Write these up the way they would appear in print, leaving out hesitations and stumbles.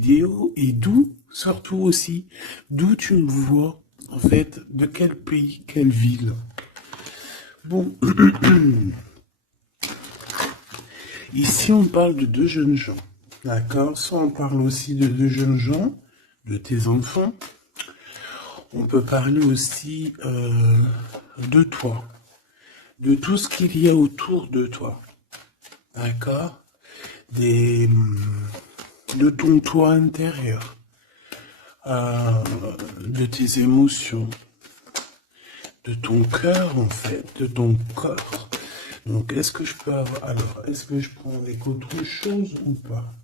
vidéo et d'où, surtout aussi, d'où tu me vois, en fait, de quel pays, quelle ville. Bon, ici on parle de deux jeunes gens, d'accord? Soit on parle aussi de deux jeunes gens, de tes enfants. On peut parler aussi de toi, de tout ce qu'il y a autour de toi, d'accord? De ton toi intérieur, de tes émotions, de ton cœur en fait, de ton corps. Donc est-ce que je peux avoir... Alors, est-ce que je prends avec autre chose ou pas?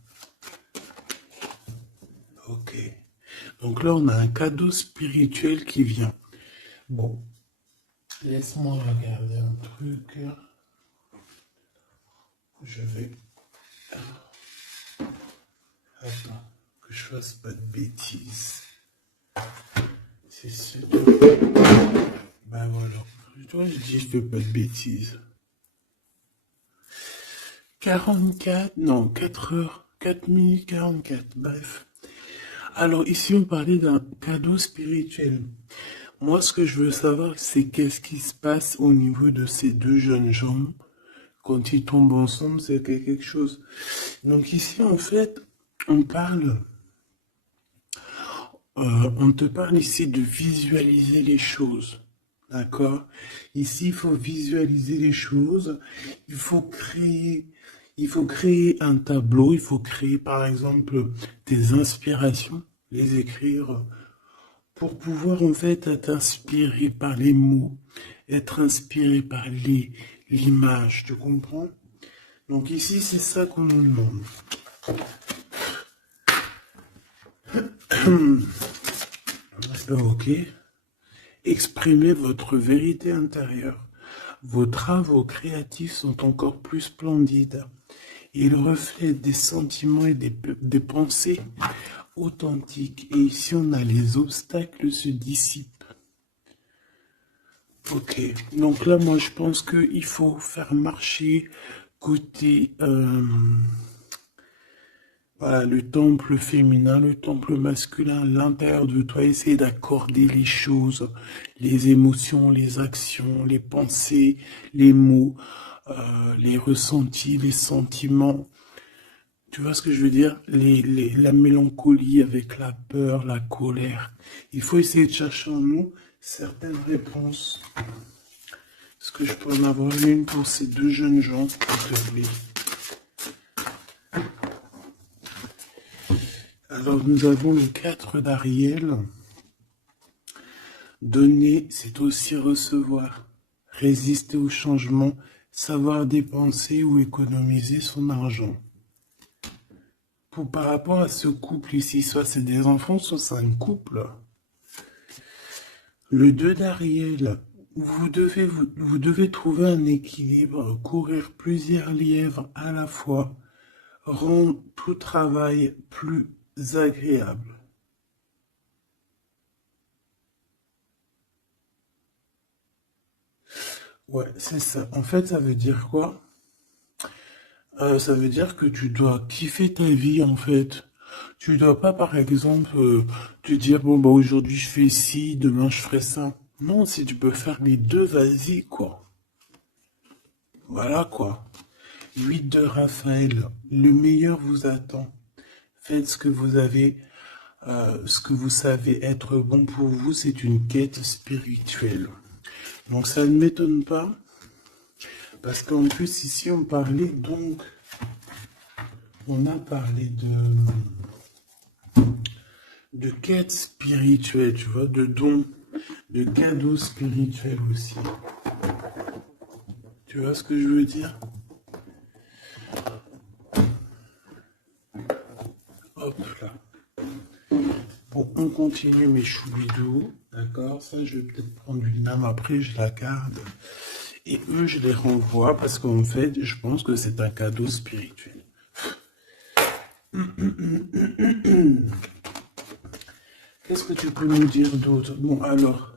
Ok. Donc là, on a un cadeau spirituel qui vient. Bon, laisse-moi regarder un truc. Je vais... Attends, que je fasse pas de bêtises. C'est sûr. Ben voilà. Toi, je dis, je fais pas de bêtises. 44, non, 4 heures, 4 minutes 44, bref. Alors ici, on parlait d'un cadeau spirituel. Moi, ce que je veux savoir, c'est qu'est-ce qui se passe au niveau de ces deux jeunes gens. Quand ils tombent ensemble, c'est quelque chose. Donc ici, en fait, on parle... on te parle ici de visualiser les choses. D'accord? Ici, il faut visualiser les choses. Il faut créer un tableau. Il faut créer, par exemple, des inspirations, les écrire pour pouvoir, en fait, être inspiré par les mots, être inspiré par l'image. Tu comprends? Donc ici, c'est ça qu'on nous demande. Ok. Exprimez votre vérité intérieure. Vos travaux créatifs sont encore plus splendides. Ils reflètent des sentiments et des pensées authentiques. Et ici, on a les obstacles se dissipent. Ok. Donc là, moi, je pense qu'il faut faire marcher côté... voilà, le temple féminin, le temple masculin, l'intérieur de toi, essayer d'accorder les choses, les émotions, les actions, les pensées, les mots, les ressentis, les sentiments. Tu vois ce que je veux dire? La mélancolie avec la peur, la colère. Il faut essayer de chercher en nous certaines réponses. Est-ce que je peux en avoir une pour ces deux jeunes gens, s'il te plaît? Alors, nous avons le 4 d'Ariel. Donner, c'est aussi recevoir. Résister au changement, savoir dépenser ou économiser son argent. Par rapport à ce couple ici, soit c'est des enfants, soit c'est un couple. Le 2 d'Ariel, vous devez trouver un équilibre, courir plusieurs lièvres à la fois, rendre tout travail plus agréable. Ouais, c'est ça. En fait, ça veut dire quoi? Ça veut dire que tu dois kiffer ta vie, en fait. Tu dois pas, par exemple, te dire, bon, bah, aujourd'hui, je fais ci, demain, je ferai ça. Non, si tu peux faire les deux, vas-y, quoi. Voilà, quoi. 8 de Raphaël. Le meilleur vous attend. Faites ce que vous avez, ce que vous savez être bon pour vous, c'est une quête spirituelle. Donc, ça ne m'étonne pas. Parce qu'en plus, ici, on parlait donc... On a parlé de quête spirituelle, tu vois, de dons, de cadeaux spirituels aussi. Tu vois ce que je veux dire? Hop là. Bon, on continue mes choubidous, d'accord? Ça, je vais peut-être prendre une lame après, je la garde. Et eux, je les renvoie parce qu'en fait, je pense que c'est un cadeau spirituel. Qu'est-ce que tu peux nous dire d'autre? Bon, alors,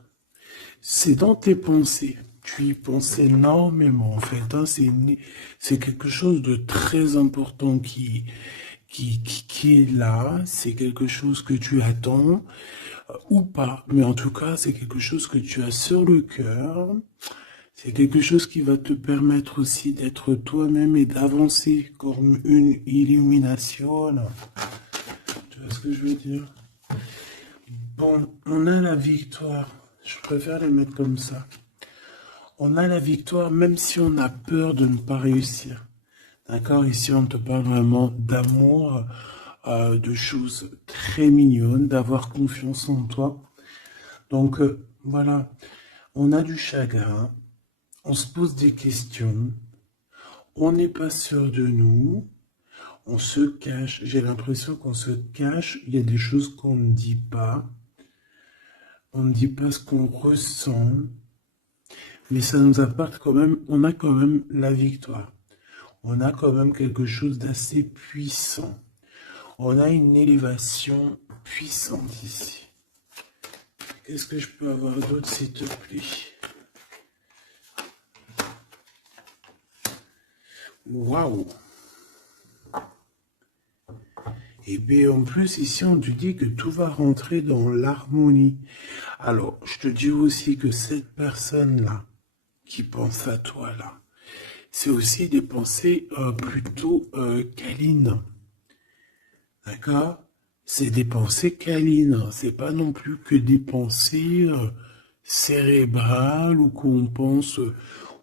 c'est dans tes pensées. Tu y penses énormément, en fait. Hein, c'est quelque chose de très important qui qui est là, c'est quelque chose que tu attends ou pas, mais en tout cas, c'est quelque chose que tu as sur le cœur. C'est quelque chose qui va te permettre aussi d'être toi-même et d'avancer comme une illumination. Tu vois ce que je veux dire? Bon, on a la victoire. Je préfère les mettre comme ça. On a la victoire même si on a peur de ne pas réussir. D'accord? Ici, on te parle vraiment d'amour, de choses très mignonnes, d'avoir confiance en toi. Donc, voilà. On a du chagrin. On se pose des questions. On n'est pas sûr de nous. On se cache. J'ai l'impression qu'on se cache. Il y a des choses qu'on ne dit pas. On ne dit pas ce qu'on ressent. Mais ça nous apporte quand même, on a quand même la victoire. On a quand même quelque chose d'assez puissant. On a une élévation puissante ici. Qu'est-ce que je peux avoir d'autre, s'il te plaît? Waouh! Et bien en plus, ici, on te dit que tout va rentrer dans l'harmonie. Alors, je te dis aussi que cette personne-là, qui pense à toi, là, c'est aussi des pensées plutôt câlines. D'accord? C'est des pensées câlines. C'est pas non plus que des pensées cérébrales ou qu'on pense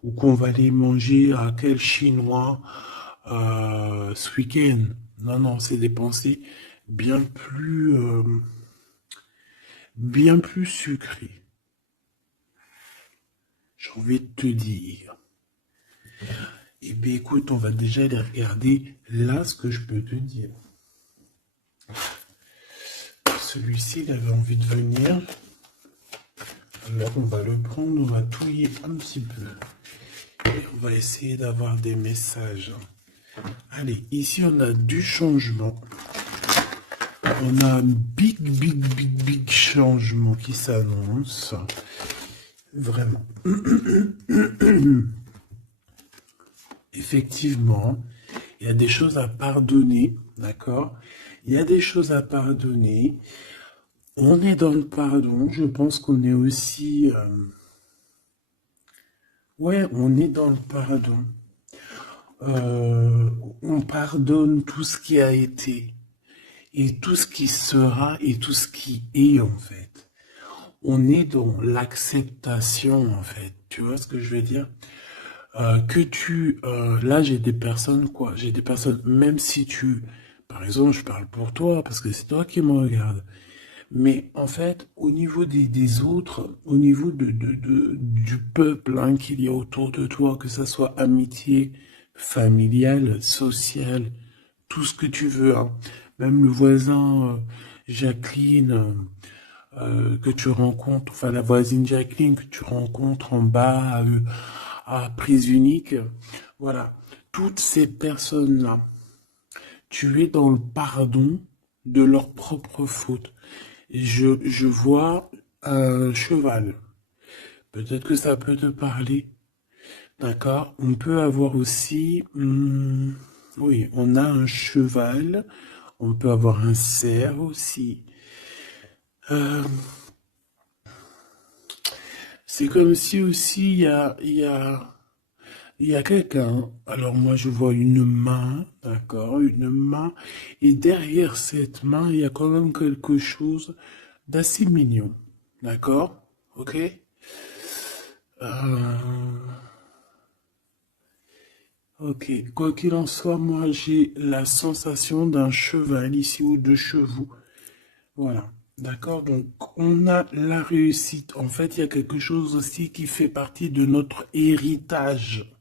ou qu'on va aller manger à quel chinois ce week-end. Non, non, c'est des pensées bien plus sucrées. J'ai envie de te dire. Eh bien, écoute, on va déjà aller regarder là ce que je peux te dire. Celui-ci, il avait envie de venir. Alors, on va le prendre, on va touiller un petit peu. Et on va essayer d'avoir des messages. Allez, ici, on a du changement. On a un big changement qui s'annonce. Vraiment. Effectivement, il y a des choses à pardonner, d'accord? Il y a des choses à pardonner. On est dans le pardon. Je pense qu'on est aussi... Ouais, on est dans le pardon. On pardonne tout ce qui a été et tout ce qui sera et tout ce qui est en fait. On est dans l'acceptation en fait. Tu vois ce que je veux dire? Là j'ai des personnes quoi, j'ai des personnes, même si par exemple je parle pour toi parce que c'est toi qui me regardes, mais en fait au niveau des autres, au niveau du peuple hein, qu'il y a autour de toi, que ça soit amitié, familiale, sociale, tout ce que tu veux, hein. Même le voisin Jacqueline que tu rencontres, enfin la voisine Jacqueline que tu rencontres en bas à prise unique, voilà, toutes ces personnes-là, tu es dans le pardon de leurs propres fautes. Je vois un cheval. Peut-être que ça peut te parler. D'accord? On peut avoir aussi... oui, on a un cheval. On peut avoir un cerf aussi. C'est comme si aussi il y a quelqu'un. Alors moi je vois une main, d'accord, une main. Et derrière cette main, il y a quand même quelque chose d'assez mignon. D'accord? Ok? Ok. Quoi qu'il en soit, moi j'ai la sensation d'un cheval ici ou de chevaux. Voilà. D'accord, donc on a la réussite. En fait, il y a quelque chose aussi qui fait partie de notre héritage.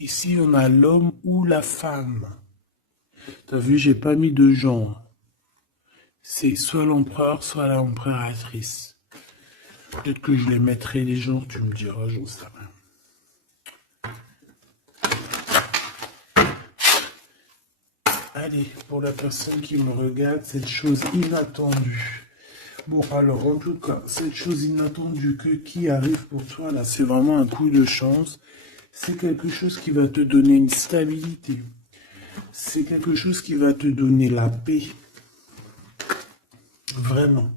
Ici, on a l'homme ou la femme. T'as vu, j'ai pas mis de genre. C'est soit l'empereur, soit l'empératrice. Peut-être que je les mettrai les genres, tu me diras, j'en sais rien. Allez, pour la personne qui me regarde, cette chose inattendue. Bon, alors, en tout cas, cette chose inattendue qui arrive pour toi, là, c'est vraiment un coup de chance. C'est quelque chose qui va te donner une stabilité. c'est quelque chose qui va te donner la paix. Vraiment.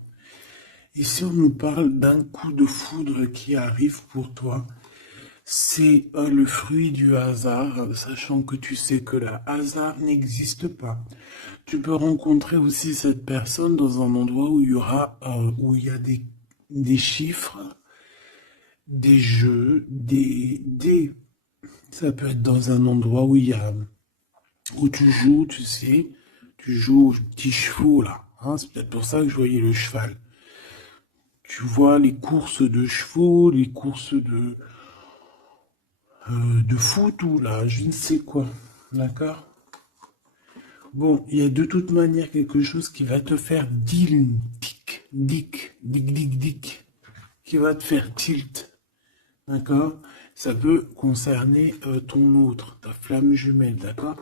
Ici, on nous parle d'un coup de foudre qui arrive pour toi. C'est le fruit du hasard, sachant que tu sais que le hasard n'existe pas. Tu peux rencontrer aussi cette personne dans un endroit où où il y a des chiffres, des jeux, ça peut être dans un endroit où tu joues, tu sais, tu joues aux petits chevaux là. Hein, c'est peut-être pour ça que je voyais le cheval. Tu vois les courses de chevaux, les courses de foot ou là, je ne sais quoi. D'accord? Bon, il y a de toute manière quelque chose qui va te faire dick, qui va te faire tilt. D'accord? Ça peut concerner ton autre, ta flamme jumelle, d'accord?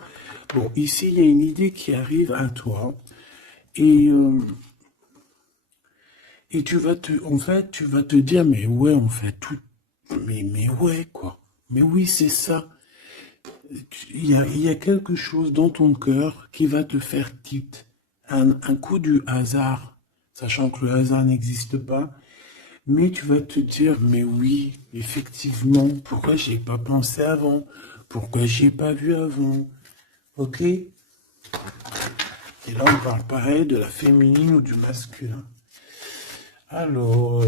Bon, ici, il y a une idée qui arrive à toi et, euh, et tu vas te dire, mais ouais, en fait, mais ouais, quoi. Mais oui, c'est ça. Il y a quelque chose dans ton cœur qui va te faire tilt. Un coup du hasard, sachant que le hasard n'existe pas, mais tu vas te dire, mais oui, effectivement, pourquoi j'ai pas pensé avant? Pourquoi j'ai pas vu avant? Ok? Et là, on parle pareil de la féminine ou du masculin. Alors,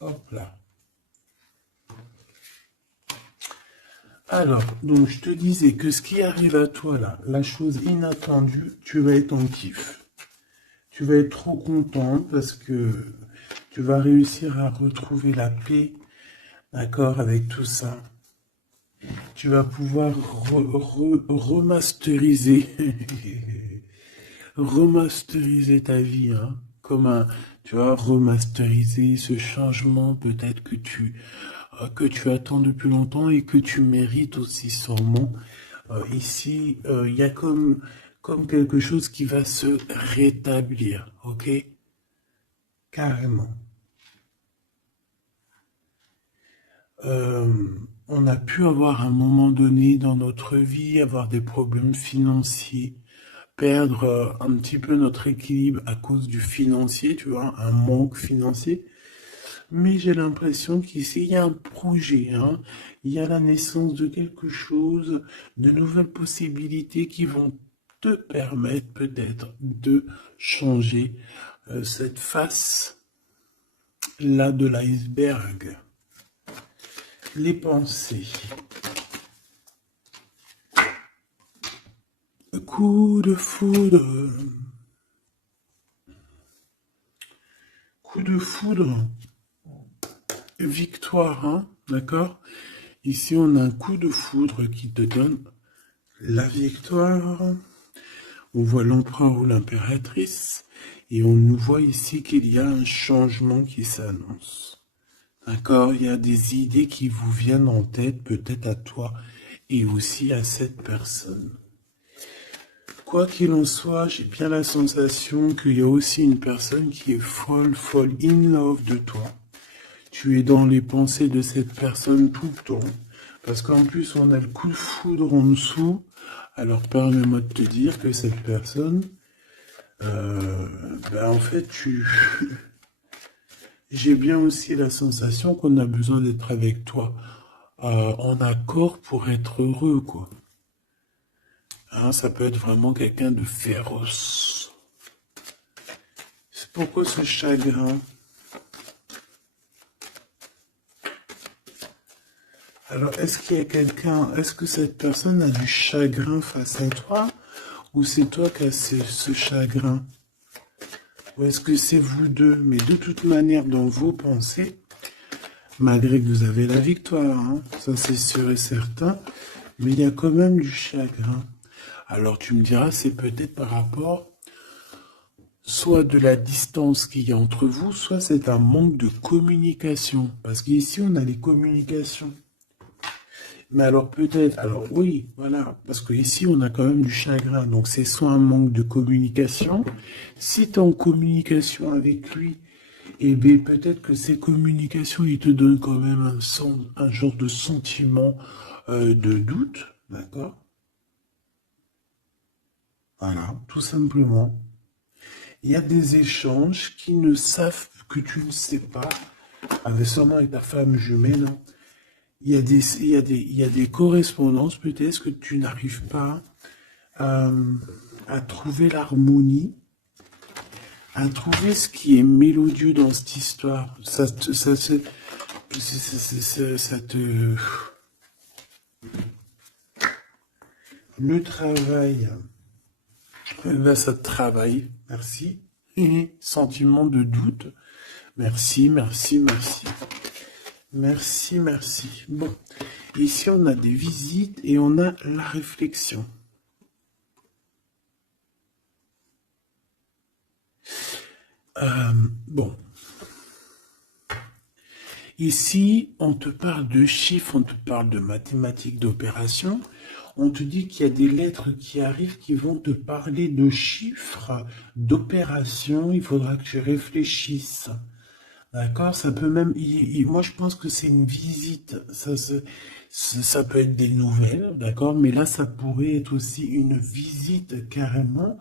hop là. Alors, donc je te disais que ce qui arrive à toi là, la chose inattendue, tu vas être en kiff. Tu vas être trop content parce que tu vas réussir à retrouver la paix, d'accord, avec tout ça. Tu vas pouvoir remasteriser, remasteriser ta vie, hein, comme tu vois, remasteriser ce changement peut-être que tu attends depuis longtemps et que tu mérites aussi sûrement. Ici, il y a comme quelque chose qui va se rétablir, ok? Carrément. On a pu avoir à un moment donné dans notre vie, avoir des problèmes financiers, perdre un petit peu notre équilibre à cause du financier, tu vois, un manque financier. Mais j'ai l'impression qu'ici, il y a un projet, hein. Il y a la naissance de quelque chose, de nouvelles possibilités qui vont te permettre peut-être de changer cette face-là de l'iceberg. Les pensées. Coup de foudre. Coup de foudre. Victoire, hein, d'accord? Ici, on a un coup de foudre qui te donne la victoire. On voit l'empereur ou l'impératrice. Et on nous voit ici qu'il y a un changement qui s'annonce. D'accord? Il y a des idées qui vous viennent en tête, peut-être à toi et aussi à cette personne. Quoi qu'il en soit, j'ai bien la sensation qu'il y a aussi une personne qui est folle in love de toi. Tu es dans les pensées de cette personne tout le temps. Parce qu'en plus, on a le coup de foudre en dessous. Alors, permets-moi de te dire que cette personne, en fait, j'ai bien aussi la sensation qu'on a besoin d'être avec toi en accord pour être heureux, quoi. Hein, ça peut être vraiment quelqu'un de féroce. C'est pourquoi ce chagrin? Alors, est-ce qu'il y a quelqu'un, est-ce que cette personne a du chagrin face à toi? Ou c'est toi qui as ce chagrin? Ou est-ce que c'est vous deux? Mais de toute manière, dans vos pensées, malgré que vous avez la victoire, hein, ça c'est sûr et certain, mais il y a quand même du chagrin. Alors tu me diras, c'est peut-être par rapport soit de la distance qu'il y a entre vous, soit c'est un manque de communication. Parce qu'ici, on a les communications. Mais alors peut-être, alors oui, voilà, parce qu'ici, on a quand même du chagrin. Donc c'est soit un manque de communication. Si tu es en communication avec lui, et bien peut-être que ces communications, ils te donnent quand même un genre de sentiment de doute, d'accord? Voilà, tout simplement. Il y a des échanges qui ne savent que tu ne sais pas, avec sûrement avec ta femme jumelle, hein. Il y a des correspondances peut-être que tu n'arrives pas à, à trouver l'harmonie, à trouver ce qui est mélodieux dans cette histoire. Ça te... Le travail, ben ça te travaille. Merci. Sentiment de doute. Merci, merci, merci. Merci, merci. Bon, ici on a des visites et on a la réflexion. Bon. Ici, on te parle de chiffres, on te parle de mathématiques, d'opérations. On te dit qu'il y a des lettres qui arrivent qui vont te parler de chiffres, d'opérations. Il faudra que tu réfléchisses. D'accord? Ça peut même... moi, je pense que c'est une visite. Ça peut être des nouvelles, d'accord? Mais là, ça pourrait être aussi une visite carrément.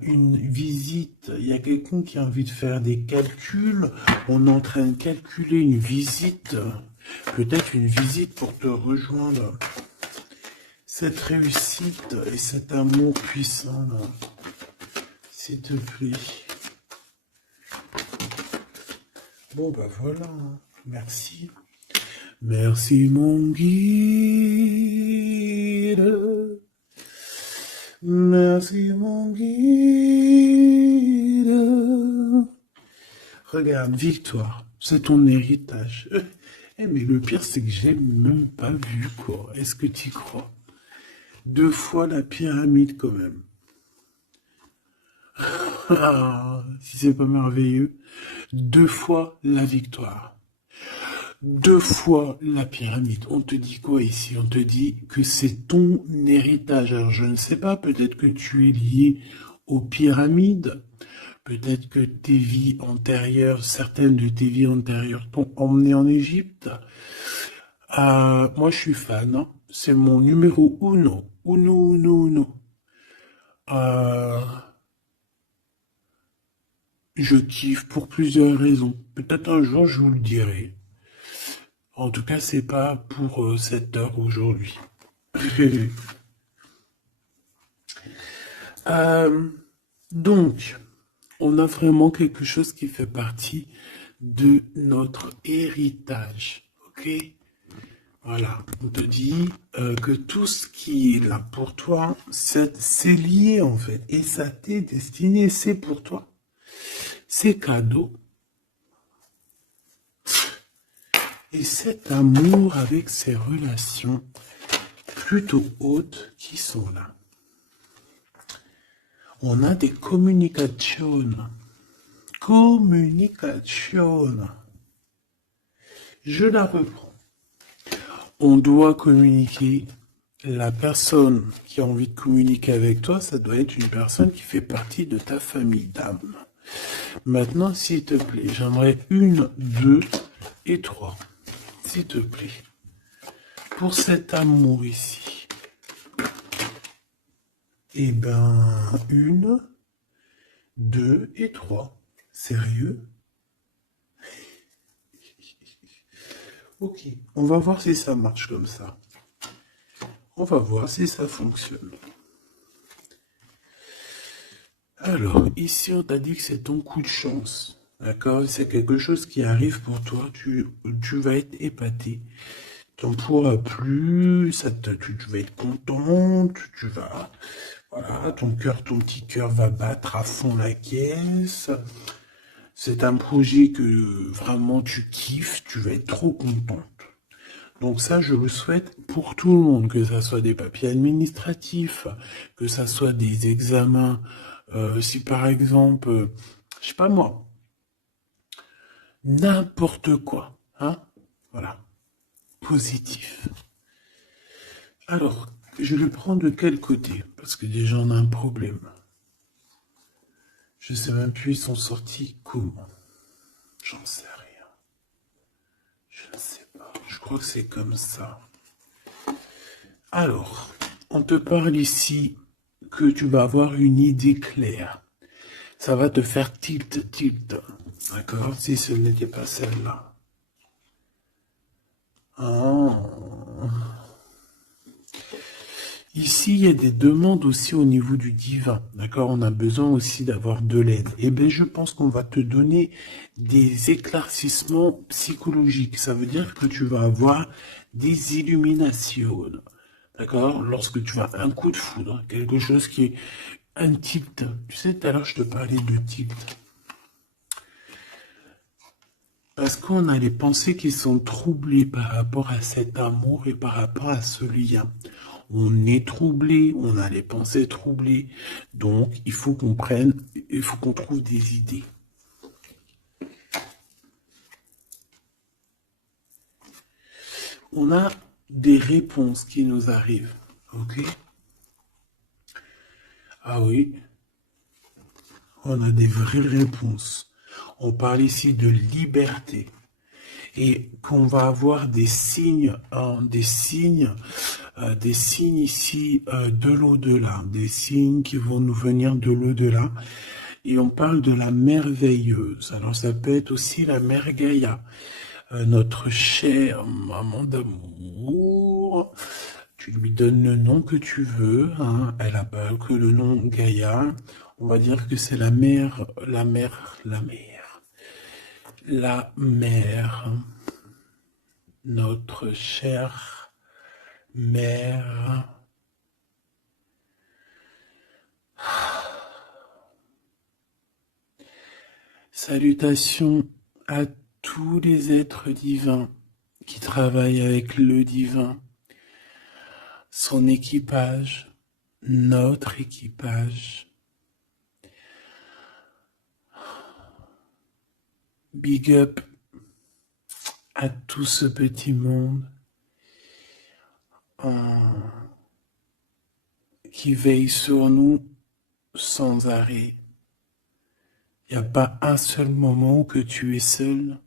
Une visite, il y a quelqu'un qui a envie de faire des calculs, on est en train de calculer une visite, peut-être une visite pour te rejoindre. Cette réussite et cet amour puissant, là, s'il te plaît. Bon, bah voilà, hein. Merci. Merci mon guide. Merci mon guide. Regarde, victoire, c'est ton héritage. Eh, mais le pire, c'est que j'ai même pas vu, quoi. Est-ce que tu crois? 2 fois la pyramide, quand même. Ah, si c'est pas merveilleux. 2 fois la victoire. 2 fois la pyramide. On te dit quoi ici? On te dit que c'est ton héritage. Alors je ne sais pas, peut-être que tu es lié aux pyramides. Peut-être que tes vies antérieures, certaines de tes vies antérieures t'ont emmené en Égypte. Moi je suis fan, hein. C'est mon numéro uno. Uno, uno, uno. Euh, je kiffe pour plusieurs raisons. Peut-être un jour je vous le dirai. En tout cas, c'est pas pour cette heure aujourd'hui. Euh, donc, on a vraiment quelque chose qui fait partie de notre héritage. Ok? Voilà, on te dit que tout ce qui est là pour toi, c'est lié en fait. Et ça t'est destiné, c'est pour toi. C'est cadeau. Et cet amour avec ces relations plutôt hautes qui sont là. On a des communications. Communication. Je la reprends. On doit communiquer. La personne qui a envie de communiquer avec toi, ça doit être une personne qui fait partie de ta famille d'âme. Maintenant, s'il te plaît, j'aimerais 1, 2 et 3. S'il te plaît. Pour cet amour ici. Eh ben, 1, 2 et 3. Sérieux? Ok, on va voir si ça marche comme ça. On va voir si ça fonctionne. Alors, ici, on t'a dit que c'est ton coup de chance. D'accord? C'est quelque chose qui arrive pour toi. Tu vas être épaté. Tu n'en pourras plus. Tu vas être contente. Tu vas... Voilà, ton petit cœur va battre à fond la caisse. C'est un projet que vraiment tu kiffes. Tu vas être trop contente. Donc ça, je le souhaite pour tout le monde, que ça soit des papiers administratifs, que ça soit des examens. Si par exemple, je sais pas moi, n'importe quoi, hein, voilà, positif. Alors, je le prends de quel côté? Parce que déjà on a un problème. Je sais même plus ils sont sortis comment. J'en sais rien. Je ne sais pas. Je crois que c'est comme ça. Alors, on te parle ici que tu vas avoir une idée claire. Ça va te faire tilt, tilt. D'accord? Si ce n'était pas celle-là. Ah. Ici, il y a des demandes aussi au niveau du divin. D'accord? On a besoin aussi d'avoir de l'aide. Eh bien, je pense qu'on va te donner des éclaircissements psychologiques. Ça veut dire que tu vas avoir des illuminations. D'accord? Lorsque tu as un coup de foudre, quelque chose qui est un tilt. Tu sais, tout à l'heure, je te parlais de tilt. Parce qu'on a les pensées qui sont troublées par rapport à cet amour et par rapport à ce lien. On est troublé, on a les pensées troublées. Donc, il faut qu'on trouve des idées. On a des réponses qui nous arrivent. Ok? Ah oui, on a des vraies réponses. On parle ici de liberté. Et qu'on va avoir des signes, des signes ici de l'au-delà, des signes qui vont nous venir de l'au-delà. Et on parle de la merveilleuse. Alors ça peut être aussi la mère Gaïa, notre chère maman d'amour. Tu lui donnes le nom que tu veux, hein. Elle n'a pas que le nom Gaïa. On va dire que c'est la mère, notre chère mère. Salutations à tous les êtres divins qui travaillent avec le divin, son équipage, notre équipage. Big up à tout ce petit monde qui veille sur nous sans arrêt. Il n'y a pas un seul moment où que tu es seul.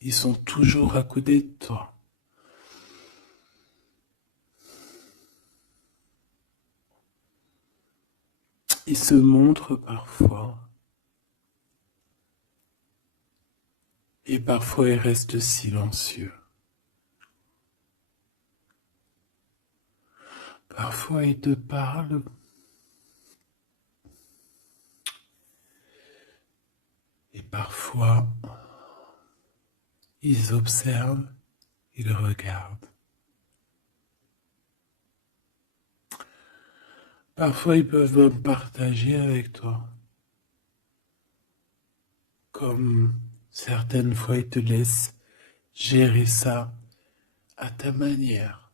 Ils sont toujours à côté de toi. Ils se montrent parfois. Et parfois ils restent silencieux. Parfois ils te parlent. Et parfois ils observent, ils regardent. Parfois ils peuvent partager avec toi. Comme certaines fois ils te laissent gérer ça à ta manière.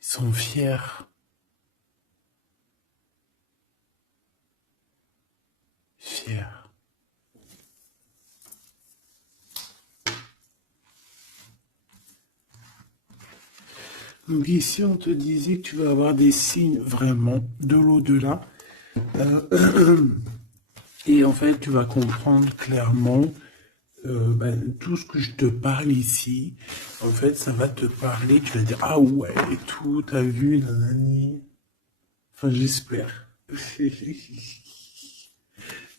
Ils sont fiers. Fiers. Donc ici, on te disait que tu vas avoir des signes vraiment de l'au-delà. Et en fait, tu vas comprendre clairement tout ce que je te parle ici. En fait, ça va te parler. Tu vas dire, ah ouais, et tout, t'as vu, nanani. Enfin, j'espère.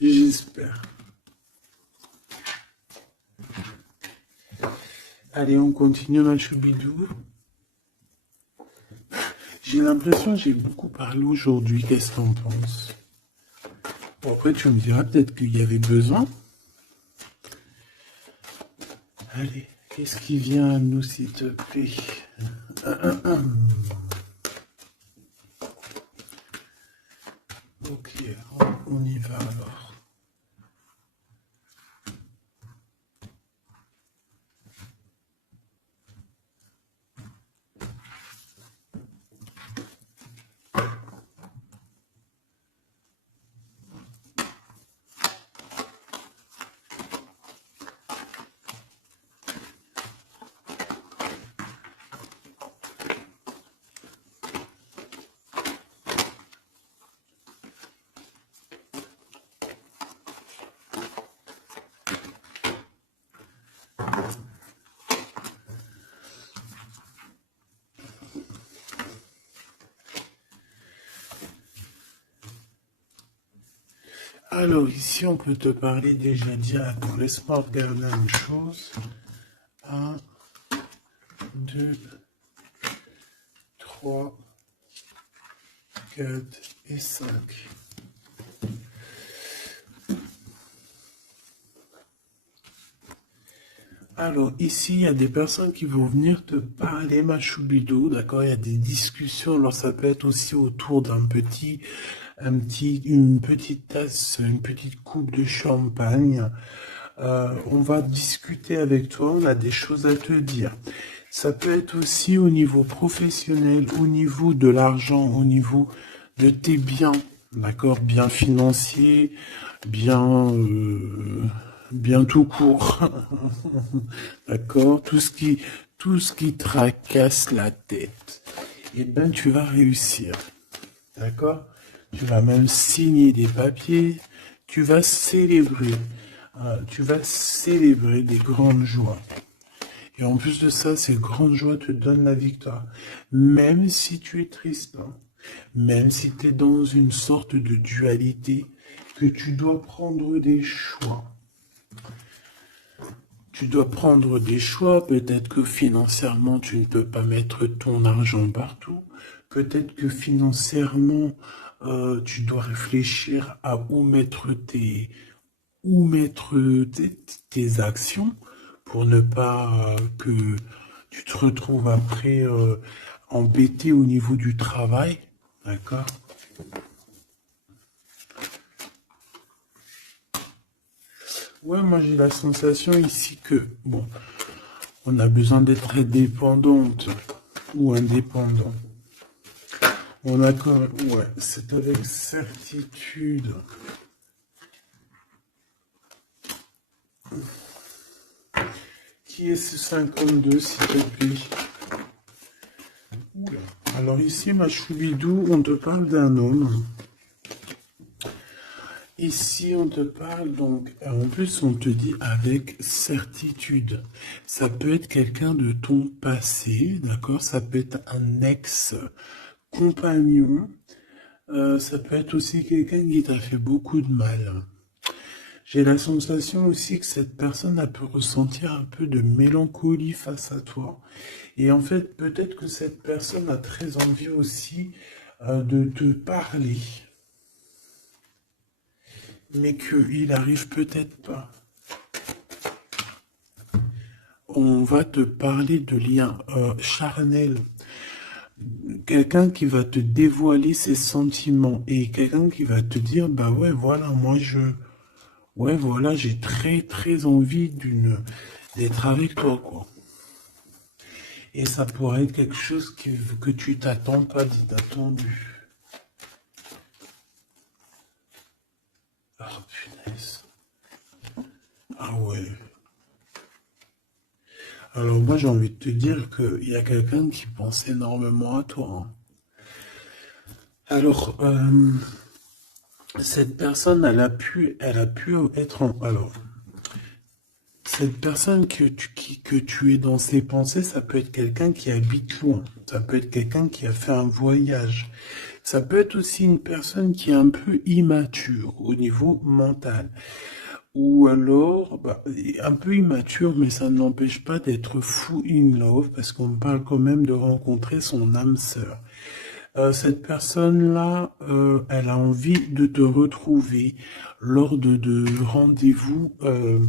J'espère. Allez, on continue ma choubidou. J'ai l'impression que j'ai beaucoup parlé aujourd'hui. Qu'est-ce que t'en penses? Bon, après, tu me diras peut-être qu'il y avait besoin. Allez, qu'est-ce qui vient à nous, s'il te plaît? Ok, on y va alors. Alors ici, on peut te parler déjà directement. Laisse-moi regarder une chose. Un, 2, 3, 4 et 5. Alors, ici, il y a des personnes qui vont venir te parler, ma choubido, d'accord? Il y a des discussions. Alors, ça peut être aussi autour une petite tasse, une petite coupe de champagne. On va discuter avec toi, on a des choses à te dire. Ça peut être aussi au niveau professionnel, au niveau de l'argent, au niveau de tes biens, d'accord? Biens financiers, bien tout court. D'accord? Tout ce qui tracasse la tête. Eh ben, tu vas réussir. D'accord? Tu vas même signer des papiers. Tu vas célébrer. Tu vas célébrer des grandes joies. Et en plus de ça, ces grandes joies te donnent la victoire. Même si tu es triste, hein, même si tu es dans une sorte de dualité, que tu dois prendre des choix. Tu dois prendre des choix, peut-être que financièrement, tu ne peux pas mettre ton argent partout. Peut-être que financièrement, tu dois réfléchir à tes actions pour ne pas que tu te retrouves après embêté au niveau du travail. D'accord? Ouais, moi j'ai la sensation ici que, bon, on a besoin d'être indépendante ou indépendant. On a quand même, ouais, c'est avec certitude. Qui est ce 52, s'il te plaît? Oula. Alors ici, ma choubidou, on te parle d'un homme. Ici, on te parle donc, en plus, on te dit avec certitude. Ça peut être quelqu'un de ton passé, d'accord? Ça peut être un ex-compagnon. Ça peut être aussi quelqu'un qui t'a fait beaucoup de mal. J'ai la sensation aussi que cette personne a pu ressentir un peu de mélancolie face à toi. Et en fait, peut-être que cette personne a très envie aussi de te parler, mais qu'il arrive peut-être pas. On va te parler de liens charnels. Quelqu'un qui va te dévoiler ses sentiments et quelqu'un qui va te dire, bah ouais, voilà, ouais, voilà, j'ai très, très envie d'être avec toi, quoi. Et ça pourrait être quelque chose que tu t'attends pas d'inattendu. Ah, punaise. Ah ouais. Alors moi, j'ai envie de te dire qu'il y a quelqu'un qui pense énormément à toi, hein. Alors, cette personne, elle a pu être alors, cette personne que tu es dans ses pensées, ça peut être quelqu'un qui habite loin. Ça peut être quelqu'un qui a fait un voyage. Ça peut être aussi une personne qui est un peu immature au niveau mental. Ou alors, bah, un peu immature, mais ça ne l'empêche pas d'être fou in love, parce qu'on parle quand même de rencontrer son âme sœur. Cette personne-là, elle a envie de te retrouver lors de rendez-vous euh,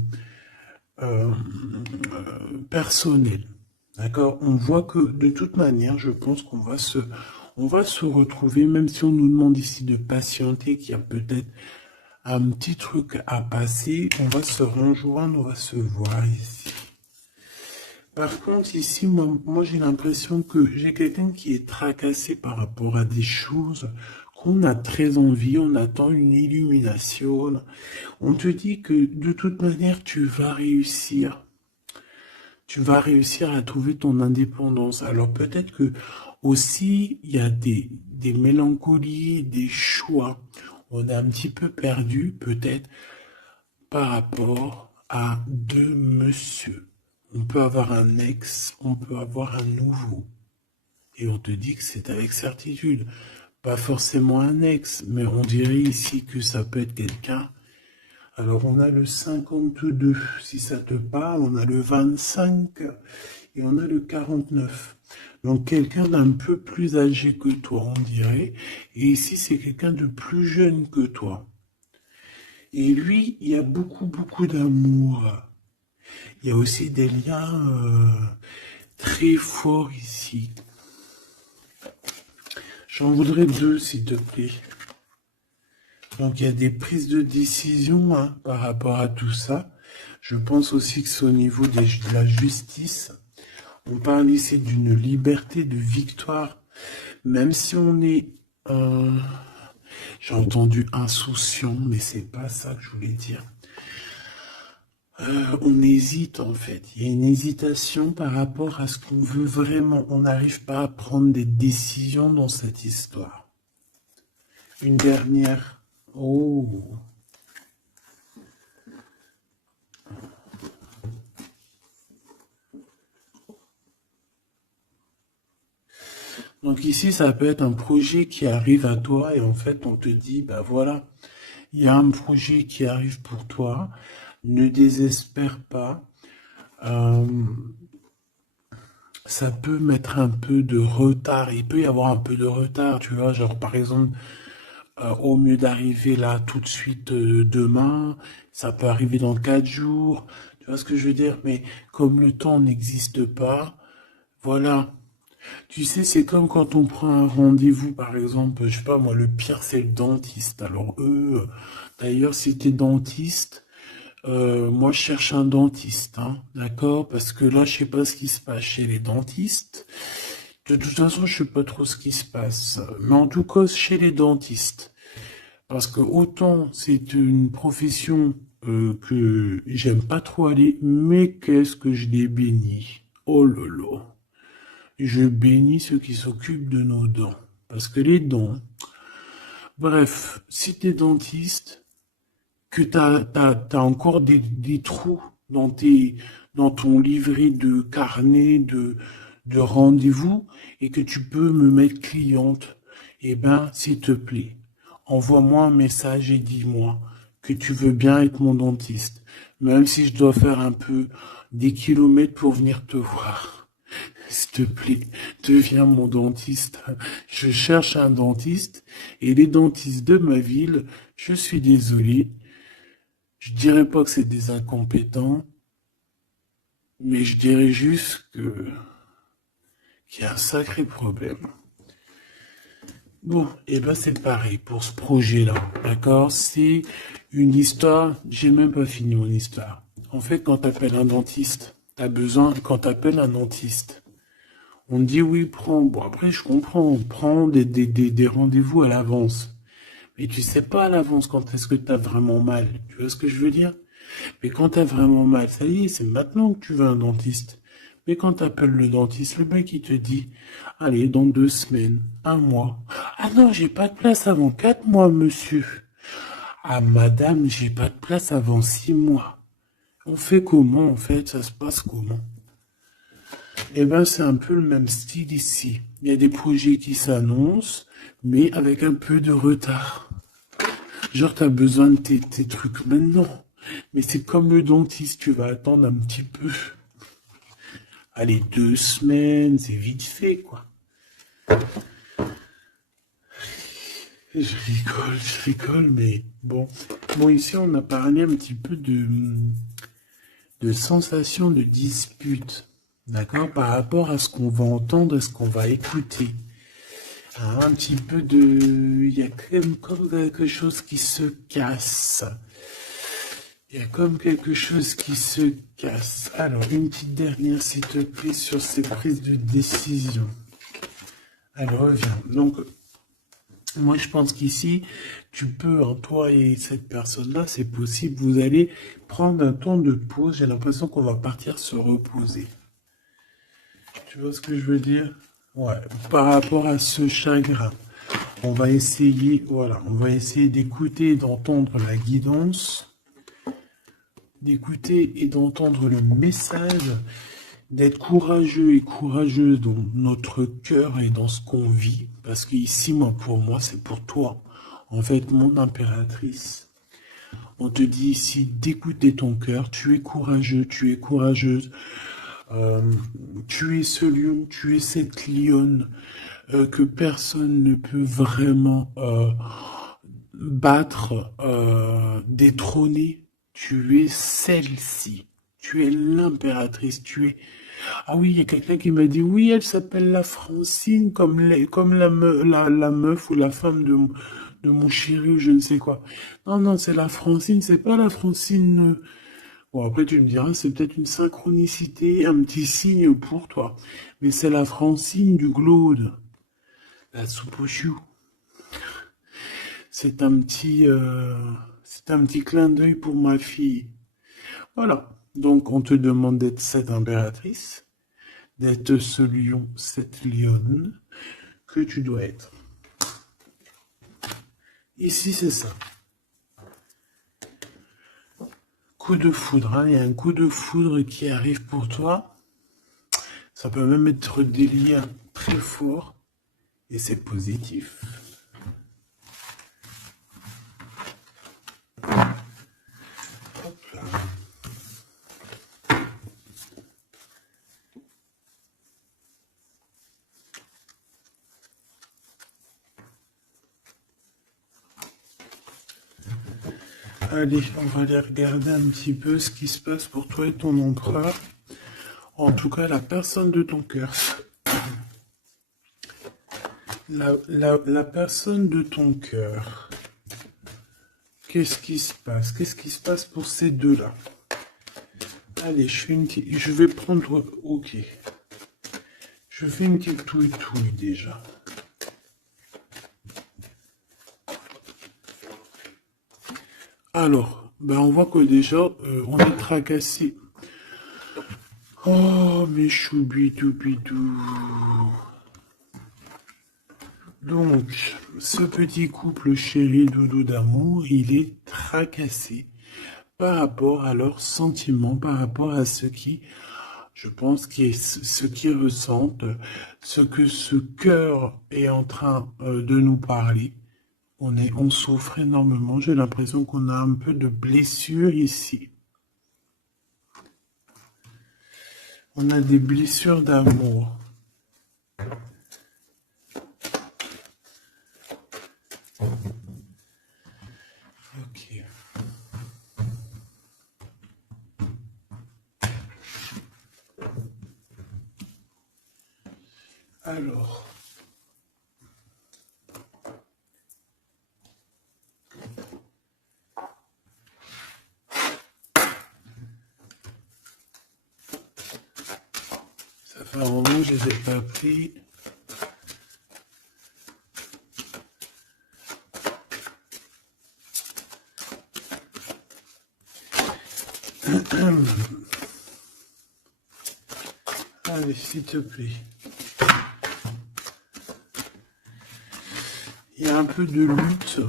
personnels. D'accord? On voit que de toute manière, je pense on va se retrouver, même si on nous demande ici de patienter, qu'il y a peut-être un petit truc à passer, on va se rejoindre, on va se voir ici. Par contre, ici, moi j'ai l'impression que j'ai quelqu'un qui est tracassé par rapport à des choses qu'on a très envie, on attend une illumination. On te dit que de toute manière, tu vas réussir. Tu vas réussir à trouver ton indépendance. Alors peut-être que aussi, il y a des mélancolies, des choix. On est un petit peu perdu, peut-être, par rapport à deux monsieur. On peut avoir un ex, on peut avoir un nouveau. Et on te dit que c'est avec certitude. Pas forcément un ex, mais on dirait ici que ça peut être quelqu'un Alors, on a le 52, si ça te parle, on a le 25 et on a le 49. Donc, quelqu'un d'un peu plus âgé que toi, on dirait. Et ici, c'est quelqu'un de plus jeune que toi. Et lui, il y a beaucoup, beaucoup d'amour. Il y a aussi des liens très forts ici. J'en voudrais deux, s'il te plaît. Donc, il y a des prises de décision hein, par rapport à tout ça. Je pense aussi que c'est au niveau de la justice. On parle ici d'une liberté de victoire. Même si on est, j'ai entendu insouciant, mais c'est pas ça que je voulais dire. On hésite en fait. Il y a une hésitation par rapport à ce qu'on veut vraiment. On n'arrive pas à prendre des décisions dans cette histoire. Une dernière. Oh. Donc ici, ça peut être un projet qui arrive à toi et en fait, on te dit, bah voilà, il y a un projet qui arrive pour toi. Ne désespère pas. Euh, ça peut mettre un peu de retard. Il peut y avoir un peu de retard, tu vois. Genre, par exemple, au mieux d'arriver là tout de suite demain, ça peut arriver dans 4 jours. Tu vois ce que je veux dire? Mais comme le temps n'existe pas, voilà. Tu sais, c'est comme quand on prend un rendez-vous, par exemple, je sais pas moi, le pire c'est le dentiste. Alors eux, d'ailleurs, si t'es dentiste, moi je cherche un dentiste, hein, d'accord? Parce que là, je sais pas ce qui se passe chez les dentistes. De toute façon, je sais pas trop ce qui se passe. Mais en tout cas, chez les dentistes. Parce que autant c'est une profession que j'aime pas trop aller, mais qu'est-ce que je les bénis. Oh là là. Je bénis ceux qui s'occupent de nos dents. Parce que les dents, bref, si t'es dentiste, que t'as encore des trous dans ton livret de carnet de rendez-vous et que tu peux me mettre cliente, eh ben, s'il te plaît, envoie-moi un message et dis-moi que tu veux bien être mon dentiste, même si je dois faire un peu des kilomètres pour venir te voir. S'il te plaît, deviens mon dentiste. Je cherche un dentiste et les dentistes de ma ville, je suis désolé, je dirais pas que c'est des incompétents, mais je dirais juste qu'il y a un sacré problème. Bon, et ben c'est pareil pour ce projet-là, d'accord? C'est une histoire, j'ai même pas fini mon histoire. En fait, quand t'appelles un dentiste, quand t'appelles un dentiste, on te dit oui, prends, bon après je comprends, prends des rendez-vous à l'avance. Mais tu sais pas à l'avance quand est-ce que t'as vraiment mal. Tu vois ce que je veux dire? Mais quand t'as vraiment mal, ça y est, c'est maintenant que tu veux un dentiste. Mais quand t'appelles le dentiste, le mec il te dit, allez, dans 2 semaines, un mois. Ah non, j'ai pas de place avant 4 mois, monsieur. Ah madame, j'ai pas de place avant 6 mois. On fait comment en fait? Ça se passe comment? Eh ben, c'est un peu le même style ici. Il y a des projets qui s'annoncent, mais avec un peu de retard. Genre, t'as besoin de tes trucs maintenant. Mais c'est comme le dentiste, tu vas attendre un petit peu. Allez, 2 semaines, c'est vite fait, quoi. Je rigole, mais bon. Bon, ici, on a parlé un petit peu de sensation de dispute. D'accord? Par rapport à ce qu'on va entendre et ce qu'on va écouter. Un petit peu de... Il y a comme quelque chose qui se casse. Il y a comme quelque chose qui se casse. Alors, une petite dernière, s'il te plaît, sur ces prises de décision. Alors, reviens. Donc, moi, je pense qu'ici, tu peux, hein, toi et cette personne-là, c'est possible, vous allez prendre un temps de pause. J'ai l'impression qu'on va partir se reposer. Tu vois ce que je veux dire? Ouais, par rapport à ce chagrin. On va essayer, voilà, on va essayer d'écouter et d'entendre la guidance, d'écouter et d'entendre le message, d'être courageux et courageuse dans notre cœur et dans ce qu'on vit. Parce qu'ici, moi, pour moi, c'est pour toi. En fait, mon impératrice. On te dit ici d'écouter ton cœur. Tu es courageux, tu es courageuse. Euh, Tu es ce lion, tu es cette lionne que personne ne peut vraiment battre, détrôner. Tu es celle-ci. Tu es l'impératrice. Tu es... Ah oui, il y a quelqu'un qui m'a dit, oui, elle s'appelle la Francine, comme la meuf ou la femme de mon chéri ou je ne sais quoi. Non, non, c'est la Francine, c'est pas la Francine. Bon, après, tu me diras, c'est peut-être une synchronicité, un petit signe pour toi. Mais c'est la Francine du Glaude, la soupe aux choux. C'est c'est un petit clin d'œil pour ma fille. Voilà. Donc, on te demande d'être cette impératrice, d'être ce lion, cette lionne que tu dois être. Ici, c'est ça. Coup de foudre, hein. Il y a un coup de foudre qui arrive pour toi. Ça peut même être des liens très forts et c'est positif. Hop là. Allez, on va aller regarder un petit peu ce qui se passe pour toi et ton empereur. En tout cas, la personne de ton cœur. La personne de ton cœur. Qu'est-ce qui se passe? Qu'est-ce qui se passe pour ces deux-là? Allez, je vais prendre... Ok. Je fais une petite touille déjà. Alors, ben on voit que déjà, on est tracassé. Oh, mes choubidou. Donc, ce petit couple chéri doudou d'amour, il est tracassé par rapport à leurs sentiments, par rapport à ce qui, je pense, ce qu'ils ressentent, ce que ce cœur est en train de nous parler. On souffre énormément. J'ai l'impression qu'on a un peu de blessure ici. On a des blessures d'amour. Ok. Alors. Ça fait un moment que je les ai pas pris. Allez, s'il te plaît. Il y a un peu de lutte.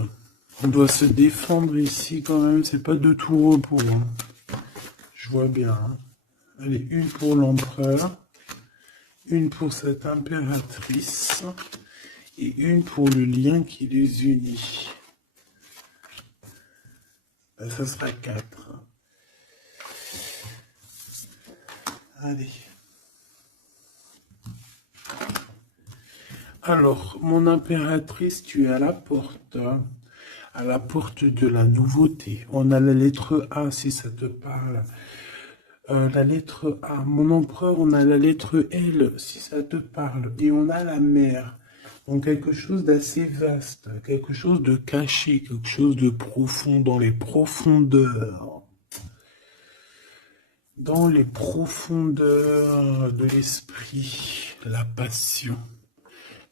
On doit se défendre ici quand même. C'est pas de tout repos. Hein. Je vois bien. Hein. Allez, une pour l'empereur. Une pour cette impératrice. Et une pour le lien qui les unit. Ben, ça sera 4. Allez. Alors, mon impératrice, tu es à la porte. À la porte de la nouveauté. On a la lettre A si ça te parle. La lettre A. Mon empereur, on a la lettre L si ça te parle. Et on a la mer. Donc quelque chose d'assez vaste, quelque chose de caché, quelque chose de profond dans les profondeurs. Dans les profondeurs de l'esprit, la passion.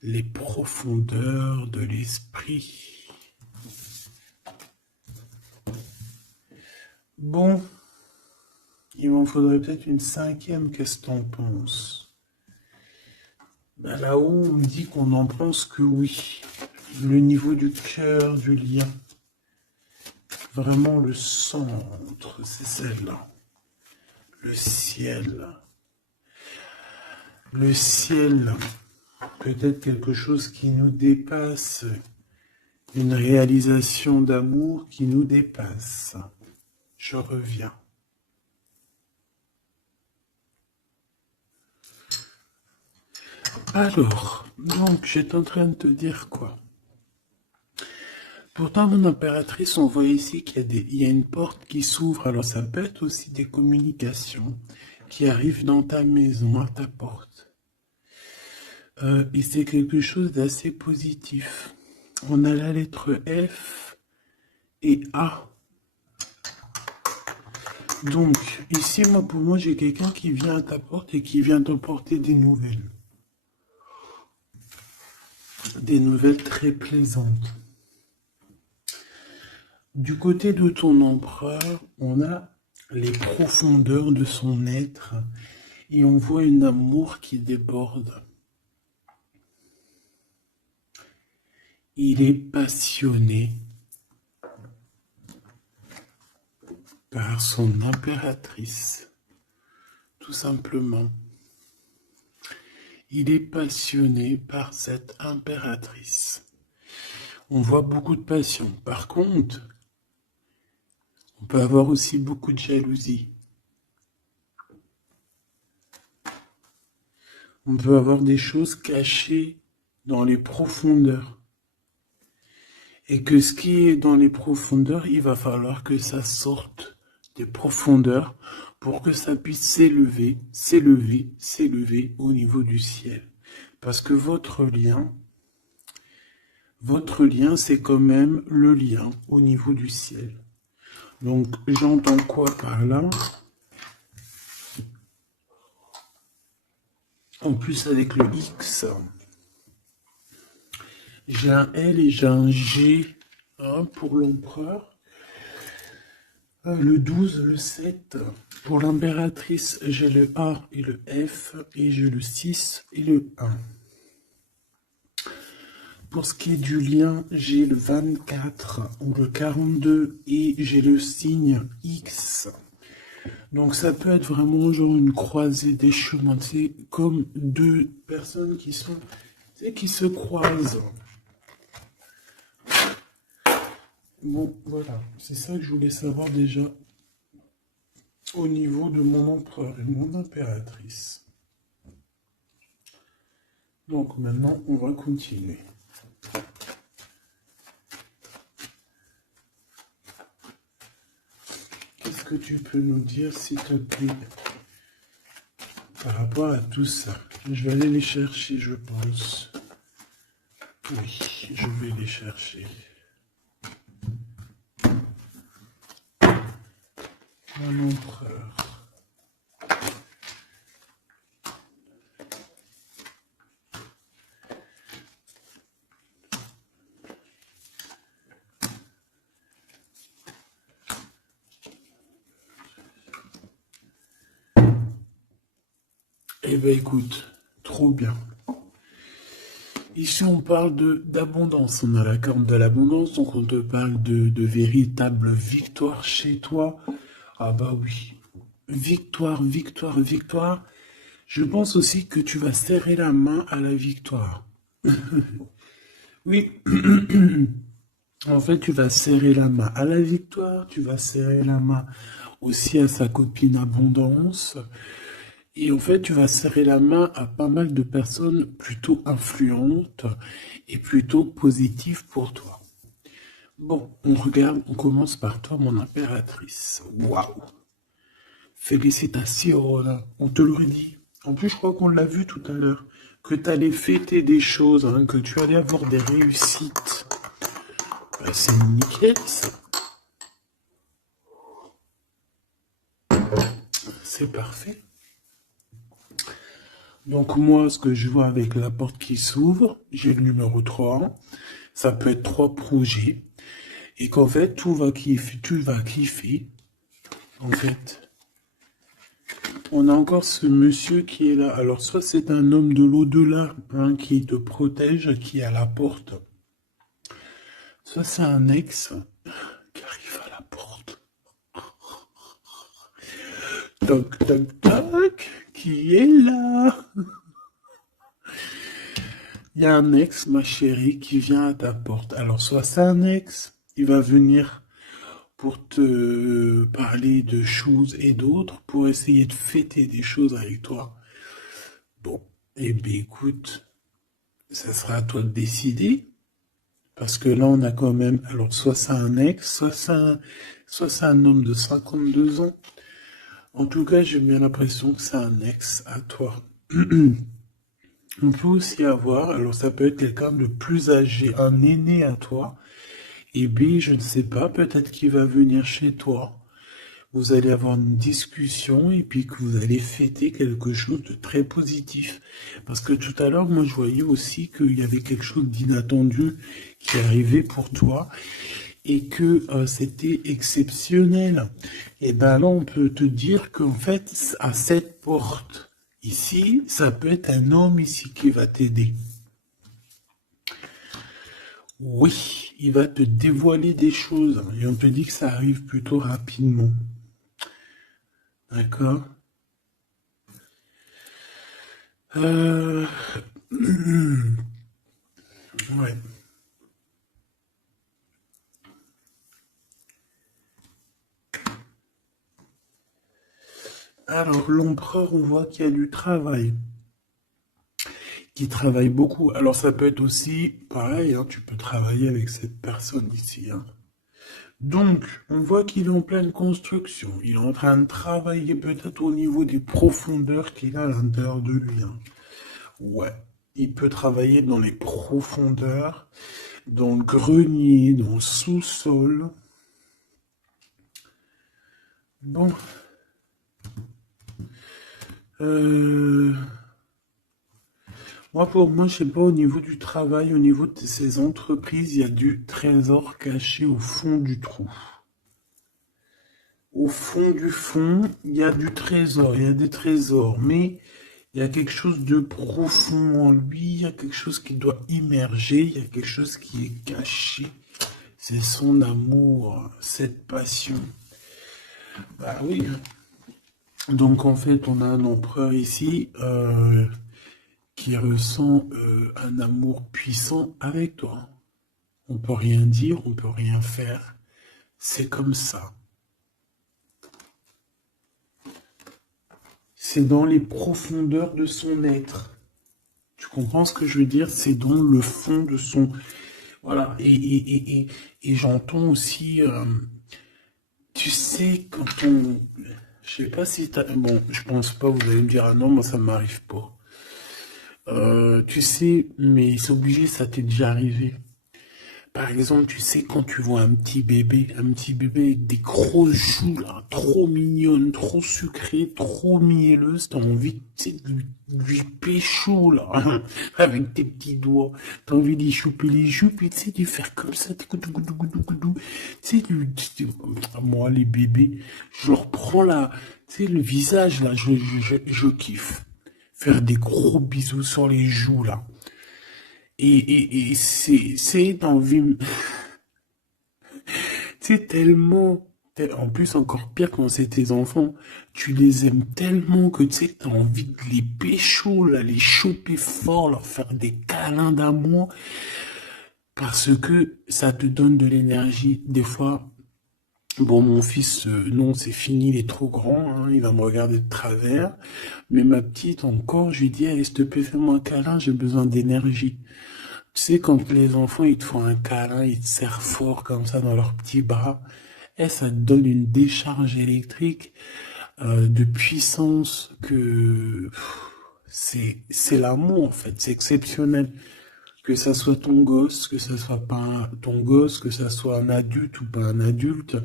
Les profondeurs de l'esprit. Bon, il m'en faudrait peut-être une 5e, qu'est-ce que t'en penses? Ben là-haut, on me dit qu'on n'en pense que oui. Le niveau du cœur, du lien. Vraiment le centre, c'est celle-là. Le ciel. Le ciel, peut-être quelque chose qui nous dépasse, Une réalisation d'amour qui nous dépasse. Je reviens. Alors, donc, j'étais en train de te dire quoi? Pourtant, mon impératrice, on voit ici qu'il y a une porte qui s'ouvre. Alors, ça peut être aussi des communications qui arrivent dans ta maison, à ta porte. Et c'est quelque chose d'assez positif. On a la lettre F et A. Donc, ici, pour moi, j'ai quelqu'un qui vient à ta porte et qui vient t'apporter des nouvelles. Des nouvelles très plaisantes. Du côté de ton empereur, on a les profondeurs de son être et on voit un amour qui déborde. Il est passionné par son impératrice, tout simplement. Il est passionné par cette impératrice. On voit beaucoup de passion. Par contre, on peut avoir aussi beaucoup de jalousie. On peut avoir des choses cachées dans les profondeurs. Et que ce qui est dans les profondeurs, il va falloir que ça sorte des profondeurs pour que ça puisse s'élever, s'élever, s'élever au niveau du ciel. Parce que votre lien, c'est quand même le lien au niveau du ciel. Donc, j'entends quoi par là? En plus, avec le X, j'ai un L et j'ai un G pour l'empereur. Le 12, le 7. Pour l'impératrice, j'ai le A et le F. Et j'ai le 6 et le 1. Pour ce qui est du lien, j'ai le 24 ou le 42 et j'ai le signe X. Donc ça peut être vraiment genre une croisée des chemins. C'est comme deux personnes qui se croisent. Bon, voilà. C'est ça que je voulais savoir déjà au niveau de mon empereur et mon impératrice. Donc maintenant, on va continuer. Qu'est-ce que tu peux nous dire, s'il te plaît, par rapport à tout ça? Je vais aller les chercher, je pense. Oui, je vais les chercher. Mon empereur. Eh bien, écoute, trop bien. Ici, on parle d'abondance. On a la carte de l'abondance, donc on te parle de véritable victoire chez toi. Ah bah oui. Victoire, victoire, victoire. Je pense aussi que tu vas serrer la main à la victoire. Oui. En fait, tu vas serrer la main à la victoire, tu vas serrer la main aussi à sa copine abondance. Et en fait, tu vas serrer la main à pas mal de personnes plutôt influentes et plutôt positives pour toi. Bon, on regarde, on commence par toi, mon impératrice. Waouh! Félicitations, on te l'aurait dit. En plus, je crois qu'on l'a vu tout à l'heure, que tu allais fêter des choses, que tu allais avoir des réussites. Ben, c'est nickel, ça. C'est parfait. Donc moi, ce que je vois avec la porte qui s'ouvre, j'ai le numéro 3. Ça peut être 3 projets. Et qu'en fait, tu vas kiffer. En fait, on a encore ce monsieur qui est là. Alors, soit c'est un homme de l'au-delà qui te protège, qui est à la porte. Soit c'est un ex qui arrive à la porte. Toc, toc, toc, qui est là? il y a un ex, ma chérie, qui vient à ta porte. Alors, soit c'est un ex, il va venir pour te parler de choses et d'autres, pour essayer de fêter des choses avec toi. Bon, eh bien, écoute, ça sera à toi de décider. Parce que là, on a quand même, alors, soit c'est un ex, soit c'est un homme de 52 ans. En tout cas, j'ai bien l'impression que c'est un ex à toi. On peut aussi avoir, alors ça peut être quelqu'un de plus âgé, un aîné à toi. Et B, je ne sais pas, peut-être qu'il va venir chez toi. Vous allez avoir une discussion et puis que vous allez fêter quelque chose de très positif. Parce que tout à l'heure, moi, je voyais aussi qu'il y avait quelque chose d'inattendu qui arrivait pour toi et que c'était exceptionnel. Et ben là, on peut te dire qu'en fait, à cette porte ici, ça peut être un homme ici qui va t'aider. Oui, il va te dévoiler des choses et on te dit que ça arrive plutôt rapidement. D'accord? Euh... Ouais. Alors, l'empereur, on voit qu'il y a du travail, qui travaille beaucoup. Alors, ça peut être aussi pareil, hein, tu peux travailler avec cette personne ici. Hein. Donc, on voit qu'il est en pleine construction. Il est en train de travailler peut-être au niveau des profondeurs qu'il a à l'intérieur de lui. Hein. Ouais. Il peut travailler dans les profondeurs, dans le grenier, dans le sous-sol. Bon. Euh... Moi, pour moi, je sais pas, au niveau du travail, au niveau de ces entreprises, il y a du trésor caché au fond du trou. Au fond du fond, il y a du trésor, il y a des trésors, mais il y a quelque chose de profond en lui, il y a quelque chose qui doit immerger, il y a quelque chose qui est caché. C'est son amour, cette passion. Bah oui. Donc en fait, on a un empereur ici qui ressent un amour puissant avec toi. On peut rien dire, on peut rien faire. C'est comme ça. C'est dans les profondeurs de son être. Tu comprends ce que je veux dire? C'est dans le fond de son... Voilà. Et j'entends aussi... tu sais, quand on... Je sais pas si t'as... Bon, je pense pas, vous allez me dire, ah non, moi ça m'arrive pas. Tu sais, mais c'est obligé, ça t'est déjà arrivé. Par exemple, tu sais, quand tu vois un petit bébé avec des grosses joues, là, trop mignonnes, trop sucrées, trop mielleuses, t'as envie, tu sais, de lui pécho, là, avec tes petits doigts. T'as envie d'y choper les joues, puis tu sais, de faire comme ça, tu sais, moi, les bébés, je leur prends la, tu sais, le visage, là, je kiffe. Faire des gros bisous sur les joues, là. Et c'est envie, c'est tellement, en plus encore pire quand c'est tes enfants, tu les aimes tellement que tu sais, t'as envie de les pécho, là, les choper fort, leur faire des câlins d'amour, parce que ça te donne de l'énergie. Des fois, bon, mon fils, non, c'est fini, il est trop grand, hein, il va me regarder de travers, mais ma petite, encore, je lui dis, allez, s'il te plaît, fais-moi un câlin, j'ai besoin d'énergie. Tu sais, quand les enfants, ils te font un câlin, ils te serrent fort comme ça dans leurs petits bras, et ça te donne une décharge électrique de puissance que c'est l'amour en fait, c'est exceptionnel. Que ça soit ton gosse, que ça soit pas ton gosse, que ça soit un adulte ou pas un adulte,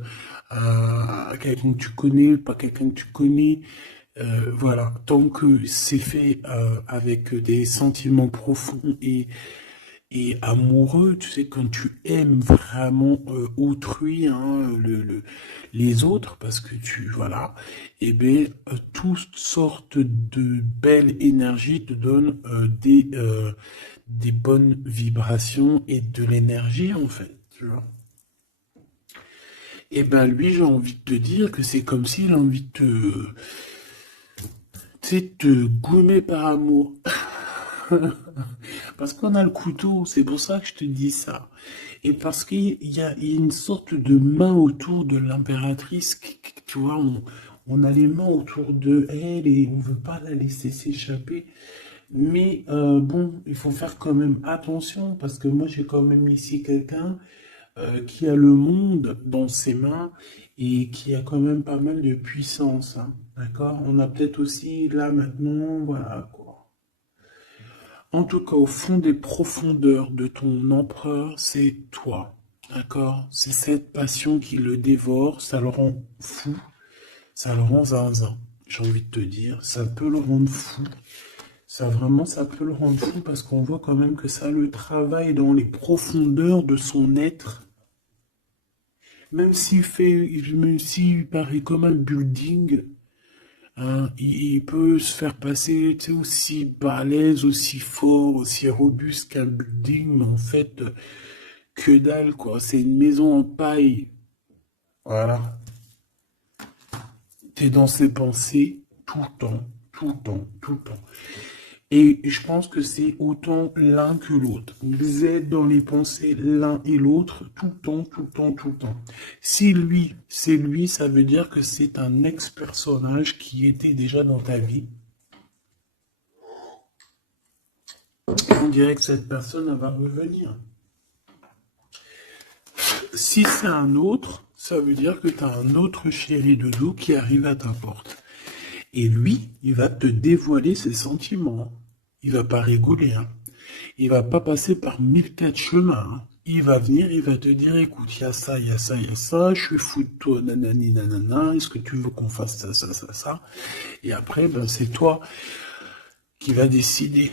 quelqu'un que tu connais, pas quelqu'un que tu connais, voilà. Tant que c'est fait avec des sentiments profonds et amoureux, tu sais, quand tu aimes vraiment autrui, hein, les autres, parce que tu, voilà, et bien, toutes sortes de belles énergies te donnent des bonnes vibrations et de l'énergie, en fait, tu vois. Et ben lui, j'ai envie de te dire que c'est comme s'il a envie de te, tu sais, te goumer par amour. Parce qu'on a le couteau, c'est pour ça que je te dis ça. Et parce qu'il y a une sorte de main autour de l'impératrice, tu vois, on a les mains autour de elle et on veut pas la laisser s'échapper. Mais bon, il faut faire quand même attention parce que moi j'ai quand même ici quelqu'un qui a le monde dans ses mains et qui a quand même pas mal de puissance, hein, d'accord? On a peut-être aussi là maintenant, voilà quoi. En tout cas, au fond des profondeurs de ton empereur, c'est toi, d'accord? C'est cette passion qui le dévore, ça le rend fou, ça le rend zinzin. J'ai envie de te dire, ça peut le rendre fou. Ça vraiment, ça peut le rendre fou parce qu'on voit quand même que ça le travaille dans les profondeurs de son être. Même s'il paraît comme un building, hein, il peut se faire passer, tu sais, aussi balèze, aussi fort, aussi robuste qu'un building, mais en fait, que dalle, quoi. C'est une maison en paille. Voilà. T'es dans ses pensées tout le temps, tout le temps, tout le temps. Et je pense que c'est autant l'un que l'autre. Vous êtes dans les pensées l'un et l'autre tout le temps, tout le temps, tout le temps. Si lui, c'est lui, ça veut dire que c'est un ex-personnage qui était déjà dans ta vie. On dirait que cette personne elle va revenir. Si c'est un autre, ça veut dire que tu as un autre chéri de dos qui arrive à ta porte. Et lui, il va te dévoiler ses sentiments. Il va pas rigoler, hein. Il va pas passer par 1004 chemins, hein. Il va venir, il va te dire, écoute, il y a ça, il y a ça, il y a ça, je suis fou de toi, nanani, nanana, est-ce que tu veux qu'on fasse ça, ça, ça, ça? Et après, ben, c'est toi qui va décider.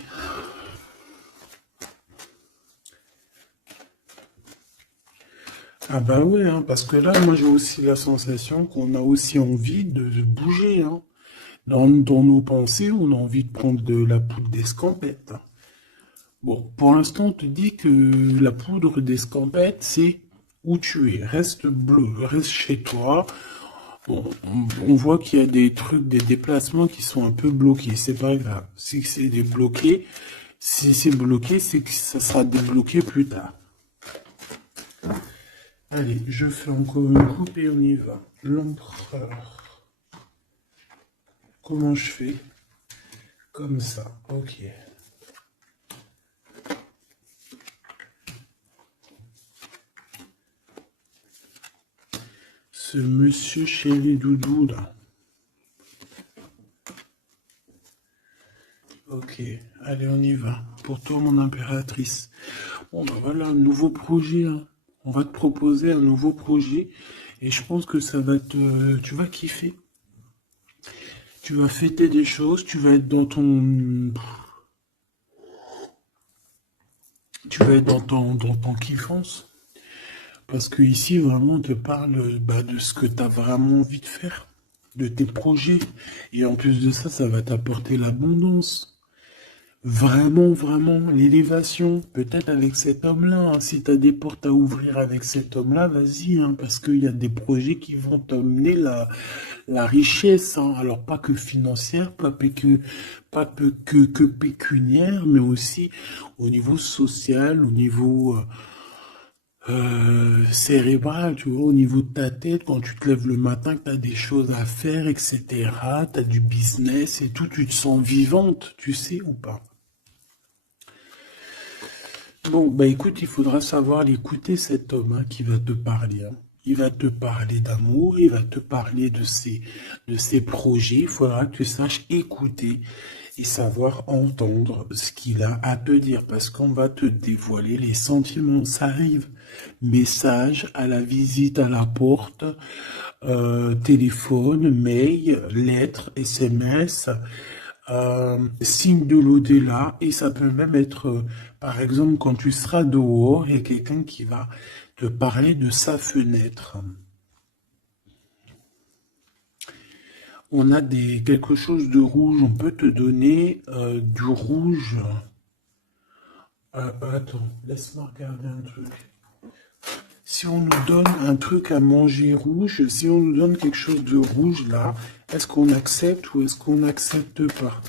Ah bah ouais, hein, parce que là, moi j'ai aussi la sensation qu'on a aussi envie de bouger, hein. Dans nos pensées, on a envie de prendre de la poudre d'escampette, hein. Bon, pour l'instant, on te dit que la poudre d'escampette, c'est où tu es. Reste bleu, reste chez toi. Bon, on voit qu'il y a des trucs, des déplacements qui sont un peu bloqués. C'est pas grave. Si c'est débloqué, si c'est bloqué, c'est que ça sera débloqué plus tard. Allez, je fais encore une coupe et on y va. L'empereur. Comment je fais? Comme ça, ok. Ce monsieur chéri doudou là. Ok, allez on y va. Pour toi mon impératrice. Bon ben voilà, un nouveau projet, hein. On va te proposer un nouveau projet. Et je pense que ça va te... Tu vas kiffer. Tu vas fêter des choses, tu vas être dans ton... Tu vas être dans ton kiffance. Parce que ici, vraiment, on te parle bah, de ce que tu as vraiment envie de faire, de tes projets. Et en plus de ça, ça va t'apporter l'abondance. Vraiment, vraiment, l'élévation. Peut-être avec cet homme-là, hein. Si tu as des portes à ouvrir avec cet homme-là, vas-y, hein, parce qu'il y a des projets qui vont t'amener la richesse, hein. Alors, pas que financière, pas que pécuniaire, mais aussi au niveau social, au niveau... cérébrale, tu vois, au niveau de ta tête, quand tu te lèves le matin, que tu as des choses à faire, etc., tu as du business et tout, tu te sens vivante, tu sais ou pas? Bon, bah écoute, il faudra savoir l'écouter, cet homme hein, qui va te parler, hein. Il va te parler d'amour, il va te parler de ses projets, il faudra que tu saches écouter et savoir entendre ce qu'il a à te dire, parce qu'on va te dévoiler les sentiments. Ça arrive. Message à la visite à la porte, téléphone, mail, lettres, SMS, signe de l'au-delà, et ça peut même être, par exemple, quand tu seras dehors, il y a quelqu'un qui va te parler de sa fenêtre. On a quelque chose de rouge, on peut te donner du rouge. Attends, laisse-moi regarder un truc. Si on nous donne un truc à manger rouge, si on nous donne quelque chose de rouge là, est-ce qu'on accepte ou est-ce qu'on n'accepte pas?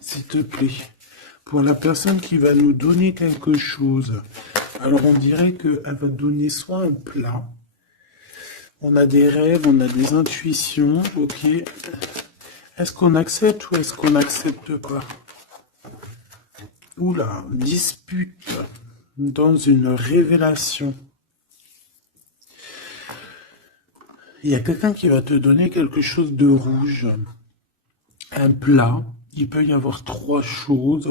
S'il te plaît. Pour la personne qui va nous donner quelque chose, alors on dirait qu'elle va donner soit un plat, on a des rêves, on a des intuitions, ok. Est-ce qu'on accepte ou est-ce qu'on n'accepte pas? Oula, dispute dans une révélation. Il y a quelqu'un qui va te donner quelque chose de rouge, un plat. Il peut y avoir trois choses.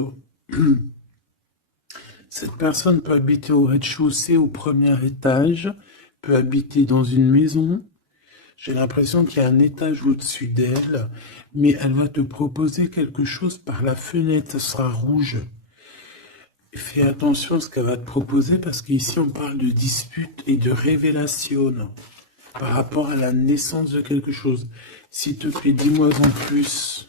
Cette personne peut habiter au rez-de-chaussée, au premier étage, peut habiter dans une maison. J'ai l'impression qu'il y a un étage au-dessus d'elle, mais elle va te proposer quelque chose par la fenêtre, ça sera rouge. Fais attention à ce qu'elle va te proposer parce qu'ici on parle de dispute et de révélation par rapport à la naissance de quelque chose. S'il te plaît, dis-moi en plus.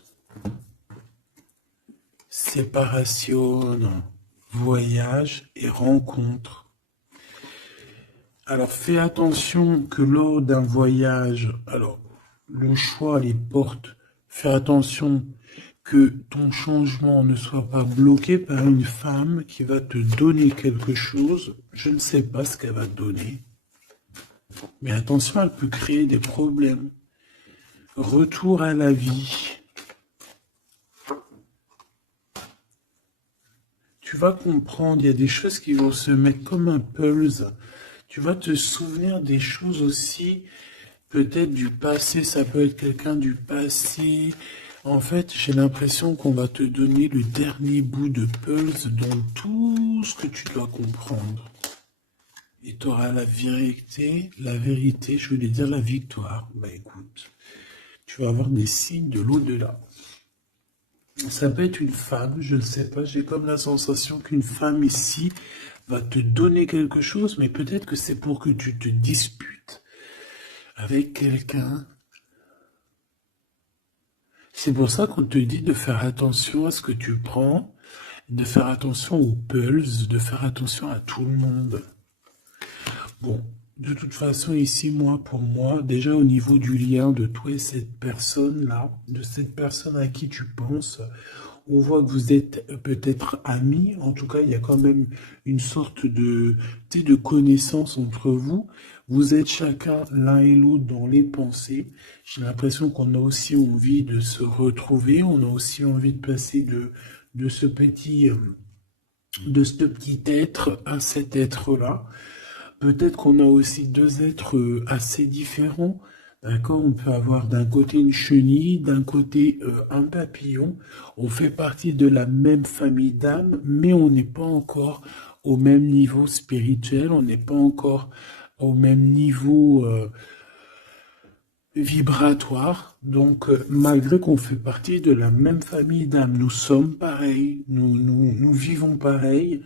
Séparation, voyage et rencontre. Alors fais attention que lors d'un voyage, alors le choix les porte, fais attention que ton changement ne soit pas bloqué par une femme qui va te donner quelque chose. Je ne sais pas ce qu'elle va te donner. Mais attention, elle peut créer des problèmes. Retour à la vie. Tu vas comprendre, il y a des choses qui vont se mettre comme un pulse. Tu vas te souvenir des choses aussi, peut-être du passé, ça peut être quelqu'un du passé. En fait, j'ai l'impression qu'on va te donner le dernier bout de pulse dans tout ce que tu dois comprendre. Et tu auras la vérité, je voulais dire la victoire. Bah écoute, tu vas avoir des signes de l'au-delà. Ça peut être une femme, je ne sais pas, j'ai comme la sensation qu'une femme ici va te donner quelque chose, mais peut-être que c'est pour que tu te disputes avec quelqu'un. C'est pour ça qu'on te dit de faire attention à ce que tu prends, de faire attention aux pulses, de faire attention à tout le monde. Bon, de toute façon, ici, pour moi, déjà au niveau du lien de toi et cette personne-là, de cette personne à qui tu penses, on voit que vous êtes peut-être amis. En tout cas, il y a quand même une sorte de connaissance entre vous. Vous êtes chacun l'un et l'autre dans les pensées. J'ai l'impression qu'on a aussi envie de se retrouver. On a aussi envie de passer de ce petit être à cet être-là. Peut-être qu'on a aussi deux êtres assez différents. D'accord, on peut avoir d'un côté une chenille, d'un côté un papillon. On fait partie de la même famille d'âmes, mais on n'est pas encore au même niveau spirituel, on n'est pas encore au même niveau vibratoire. Donc, malgré qu'on fait partie de la même famille d'âmes, nous sommes pareils, nous vivons pareil,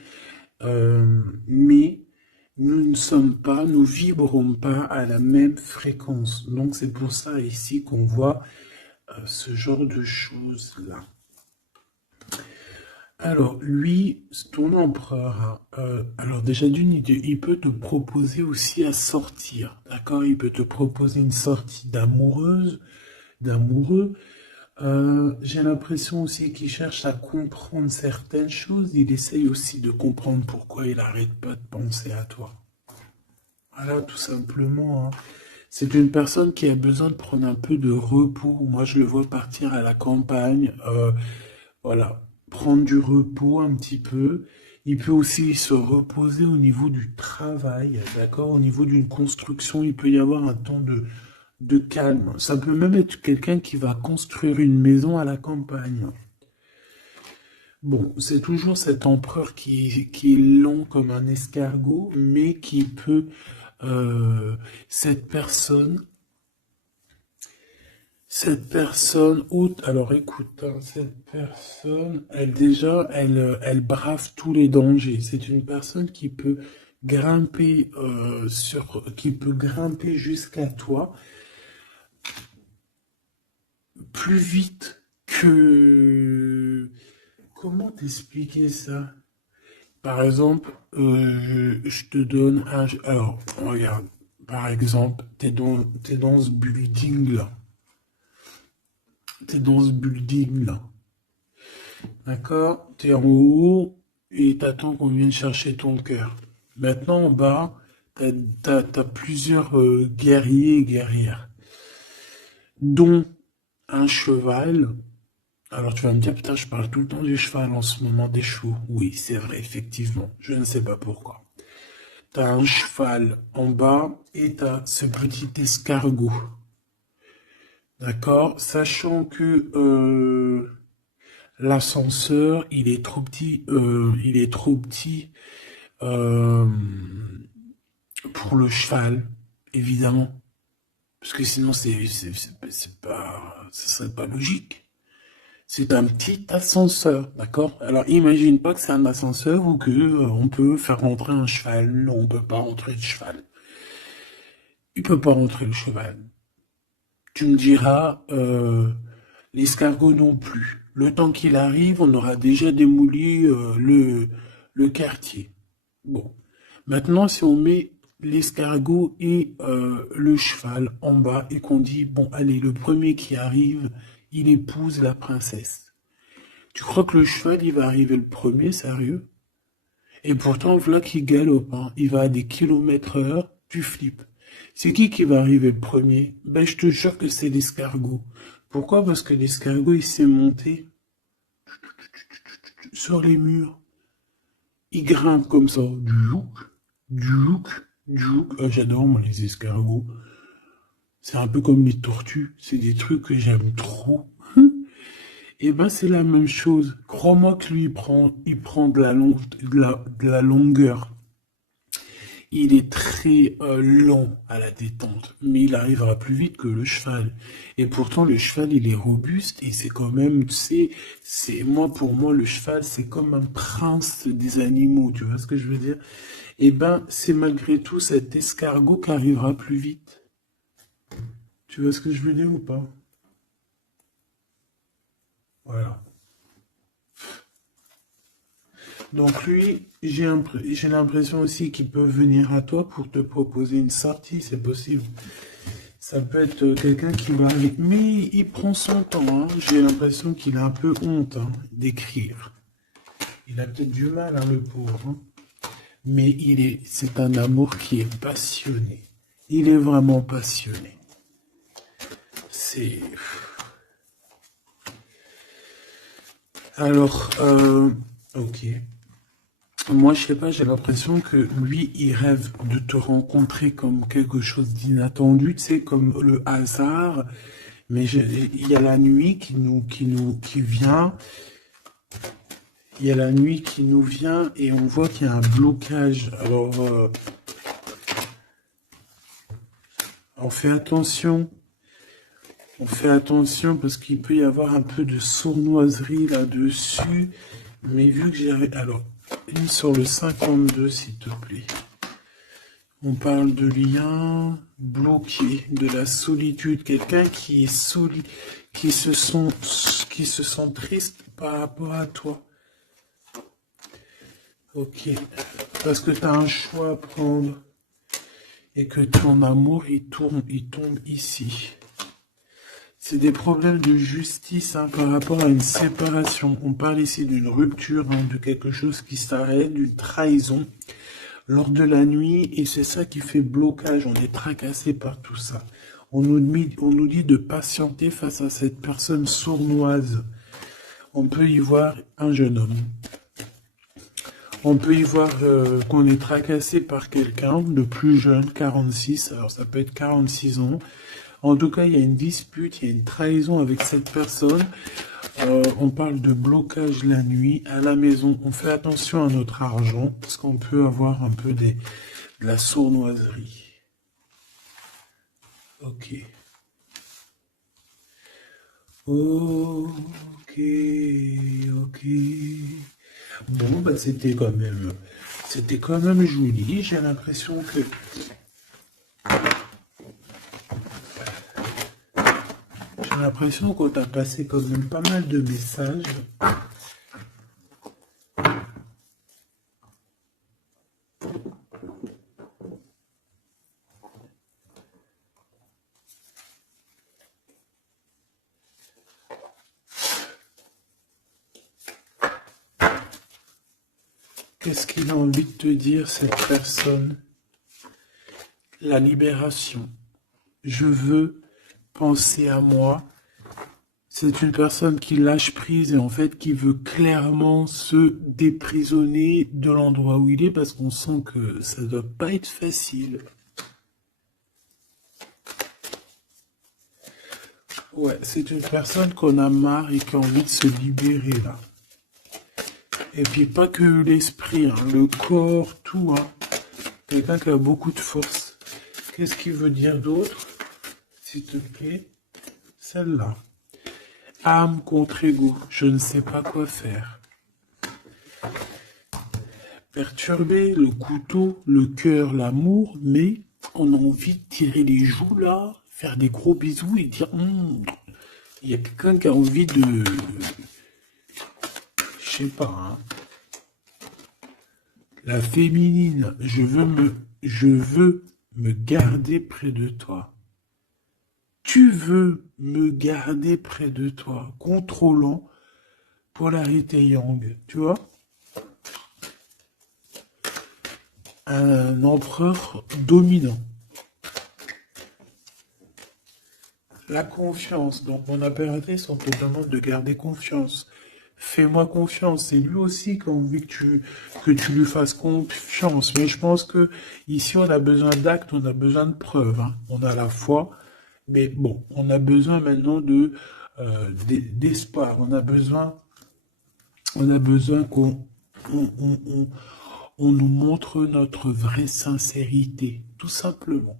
mais nous ne sommes pas, nous vibrons pas à la même fréquence. Donc c'est pour ça ici qu'on voit ce genre de choses-là. Alors lui, ton empereur, alors déjà d'une idée, il peut te proposer aussi à sortir, d'accord? Il peut te proposer une sortie d'amoureuse, d'amoureux. J'ai l'impression aussi qu'il cherche à comprendre certaines choses. Il essaye aussi de comprendre pourquoi il n'arrête pas de penser à toi. Voilà, tout simplement. Hein. C'est une personne qui a besoin de prendre un peu de repos. Moi, je le vois partir à la campagne. Voilà, prendre du repos un petit peu. Il peut aussi se reposer au niveau du travail, d'accord? Au niveau d'une construction, il peut y avoir un temps de calme. Ça peut même être quelqu'un qui va construire une maison à la campagne. Bon, c'est toujours cet empereur qui est long comme un escargot, mais qui peut, cette personne haute, alors écoute, hein, cette personne, elle brave tous les dangers. C'est une personne qui peut grimper qui peut grimper jusqu'à toi plus vite que... Comment t'expliquer ça? Par exemple, je te donne un... Alors, regarde, par exemple, t'es dans ce building-là. T'es dans ce building-là. D'accord? T'es en haut et t'attends qu'on vienne chercher ton cœur. Maintenant, en bas, t'as plusieurs guerriers et guerrières, dont un cheval. Alors tu vas me dire, putain, je parle tout le temps du cheval en ce moment, des chevaux. Oui, c'est vrai, effectivement. Je ne sais pas pourquoi. T'as un cheval en bas et t'as ce petit escargot. D'accord? Sachant que l'ascenseur, il est trop petit euh, pour le cheval, évidemment. Parce que sinon, c'est pas, ce serait pas logique. C'est un petit ascenseur, d'accord? Alors imagine pas que c'est un ascenseur ou que on peut faire rentrer un cheval. Non, on peut pas rentrer le cheval. Il peut pas rentrer le cheval. Tu me diras, l'escargot non plus. Le temps qu'il arrive, on aura déjà démoli le quartier. Bon. Maintenant, si on met l'escargot et le cheval en bas et qu'on dit, bon, allez, le premier qui arrive, il épouse la princesse. Tu crois que le cheval, il va arriver le premier, sérieux? Et pourtant, voilà qu'il galope, hein. Il va à des kilomètres heure, tu flippes. C'est qui va arriver le premier? Ben, je te jure que c'est l'escargot. Pourquoi? Parce que l'escargot, il s'est monté sur les murs. Il grimpe comme ça. Du look, du look. Ah, j'adore, moi, les escargots. C'est un peu comme les tortues. C'est des trucs que j'aime trop. Et ben, c'est la même chose. Crois-moi que lui, il prend de la longueur. Il est très lent à la détente, mais il arrivera plus vite que le cheval. Et pourtant, le cheval, il est robuste et c'est quand même, moi, pour moi, le cheval, c'est comme un prince des animaux, tu vois ce que je veux dire? Et ben, c'est malgré tout cet escargot qui arrivera plus vite. Tu vois ce que je veux dire ou pas? Voilà. Donc lui, j'ai l'impression aussi qu'il peut venir à toi pour te proposer une sortie, c'est possible. Ça peut être quelqu'un qui va aller, mais il prend son temps, hein. J'ai l'impression qu'il a un peu honte, hein, d'écrire. Il a peut-être du mal, hein, le pauvre, hein. Mais c'est un amour qui est passionné. Il est vraiment passionné. C'est, alors, ok. Moi, je sais pas, j'ai l'impression que lui, il rêve de te rencontrer comme quelque chose d'inattendu, tu sais, comme le hasard. Mais il y a la nuit qui vient. Il y a la nuit qui nous vient et on voit qu'il y a un blocage. Alors, on fait attention. On fait attention parce qu'il peut y avoir un peu de sournoiserie là-dessus. Mais vu que j'ai... Alors, une sur le 52, s'il te plaît. On parle de lien bloqué, de la solitude. Quelqu'un qui est qui se sent triste par rapport à toi. Ok. Parce que tu as un choix à prendre et que ton amour, il tombe ici. C'est des problèmes de justice, hein, par rapport à une séparation. On parle ici d'une rupture, hein, de quelque chose qui s'arrête, d'une trahison lors de la nuit, et c'est ça qui fait blocage. On est tracassé par tout ça. On nous dit de patienter face à cette personne sournoise. On peut y voir un jeune homme. On peut y voir qu'on est tracassé par quelqu'un de plus jeune, 46, alors ça peut être 46 ans. En tout cas, il y a une dispute, il y a une trahison avec cette personne. On parle de blocage la nuit à la maison. On fait attention à notre argent parce qu'on peut avoir un peu de la sournoiserie. Ok. Ok, ok. Bon, bah c'était quand même joli. J'ai l'impression que J'ai l'impression qu'on t'a passé quand même pas mal de messages. Qu'est-ce qu'il a envie de te dire, cette personne? La libération. Je veux penser à moi. C'est une personne qui lâche prise et en fait qui veut clairement se déprisonner de l'endroit où il est parce qu'on sent que ça doit pas être facile. Ouais, c'est une personne qu'on a marre et qui a envie de se libérer là. Et puis pas que l'esprit, hein, le corps, tout. Hein. Quelqu'un qui a beaucoup de force. Qu'est-ce qu'il veut dire d'autre? S'il te plaît, celle-là. Âme contre ego, je ne sais pas quoi faire. Perturber le couteau, le cœur, l'amour, mais on a envie de tirer les joues là, faire des gros bisous et dire il y a quelqu'un qui a envie de. Je sais pas, hein. La féminine, je veux me garder près de toi. Tu veux me garder près de toi, contrôlant polarité yang, tu vois? Un empereur dominant. La confiance. Donc mon impératrice, on te demande de garder confiance. Fais-moi confiance. C'est lui aussi qui a envie que tu lui fasses confiance. Mais je pense que ici, on a besoin d'actes, on a besoin de preuves. Hein. On a la foi, mais bon, on a besoin maintenant d'espoir. On a besoin qu'on on nous montre notre vraie sincérité, tout simplement.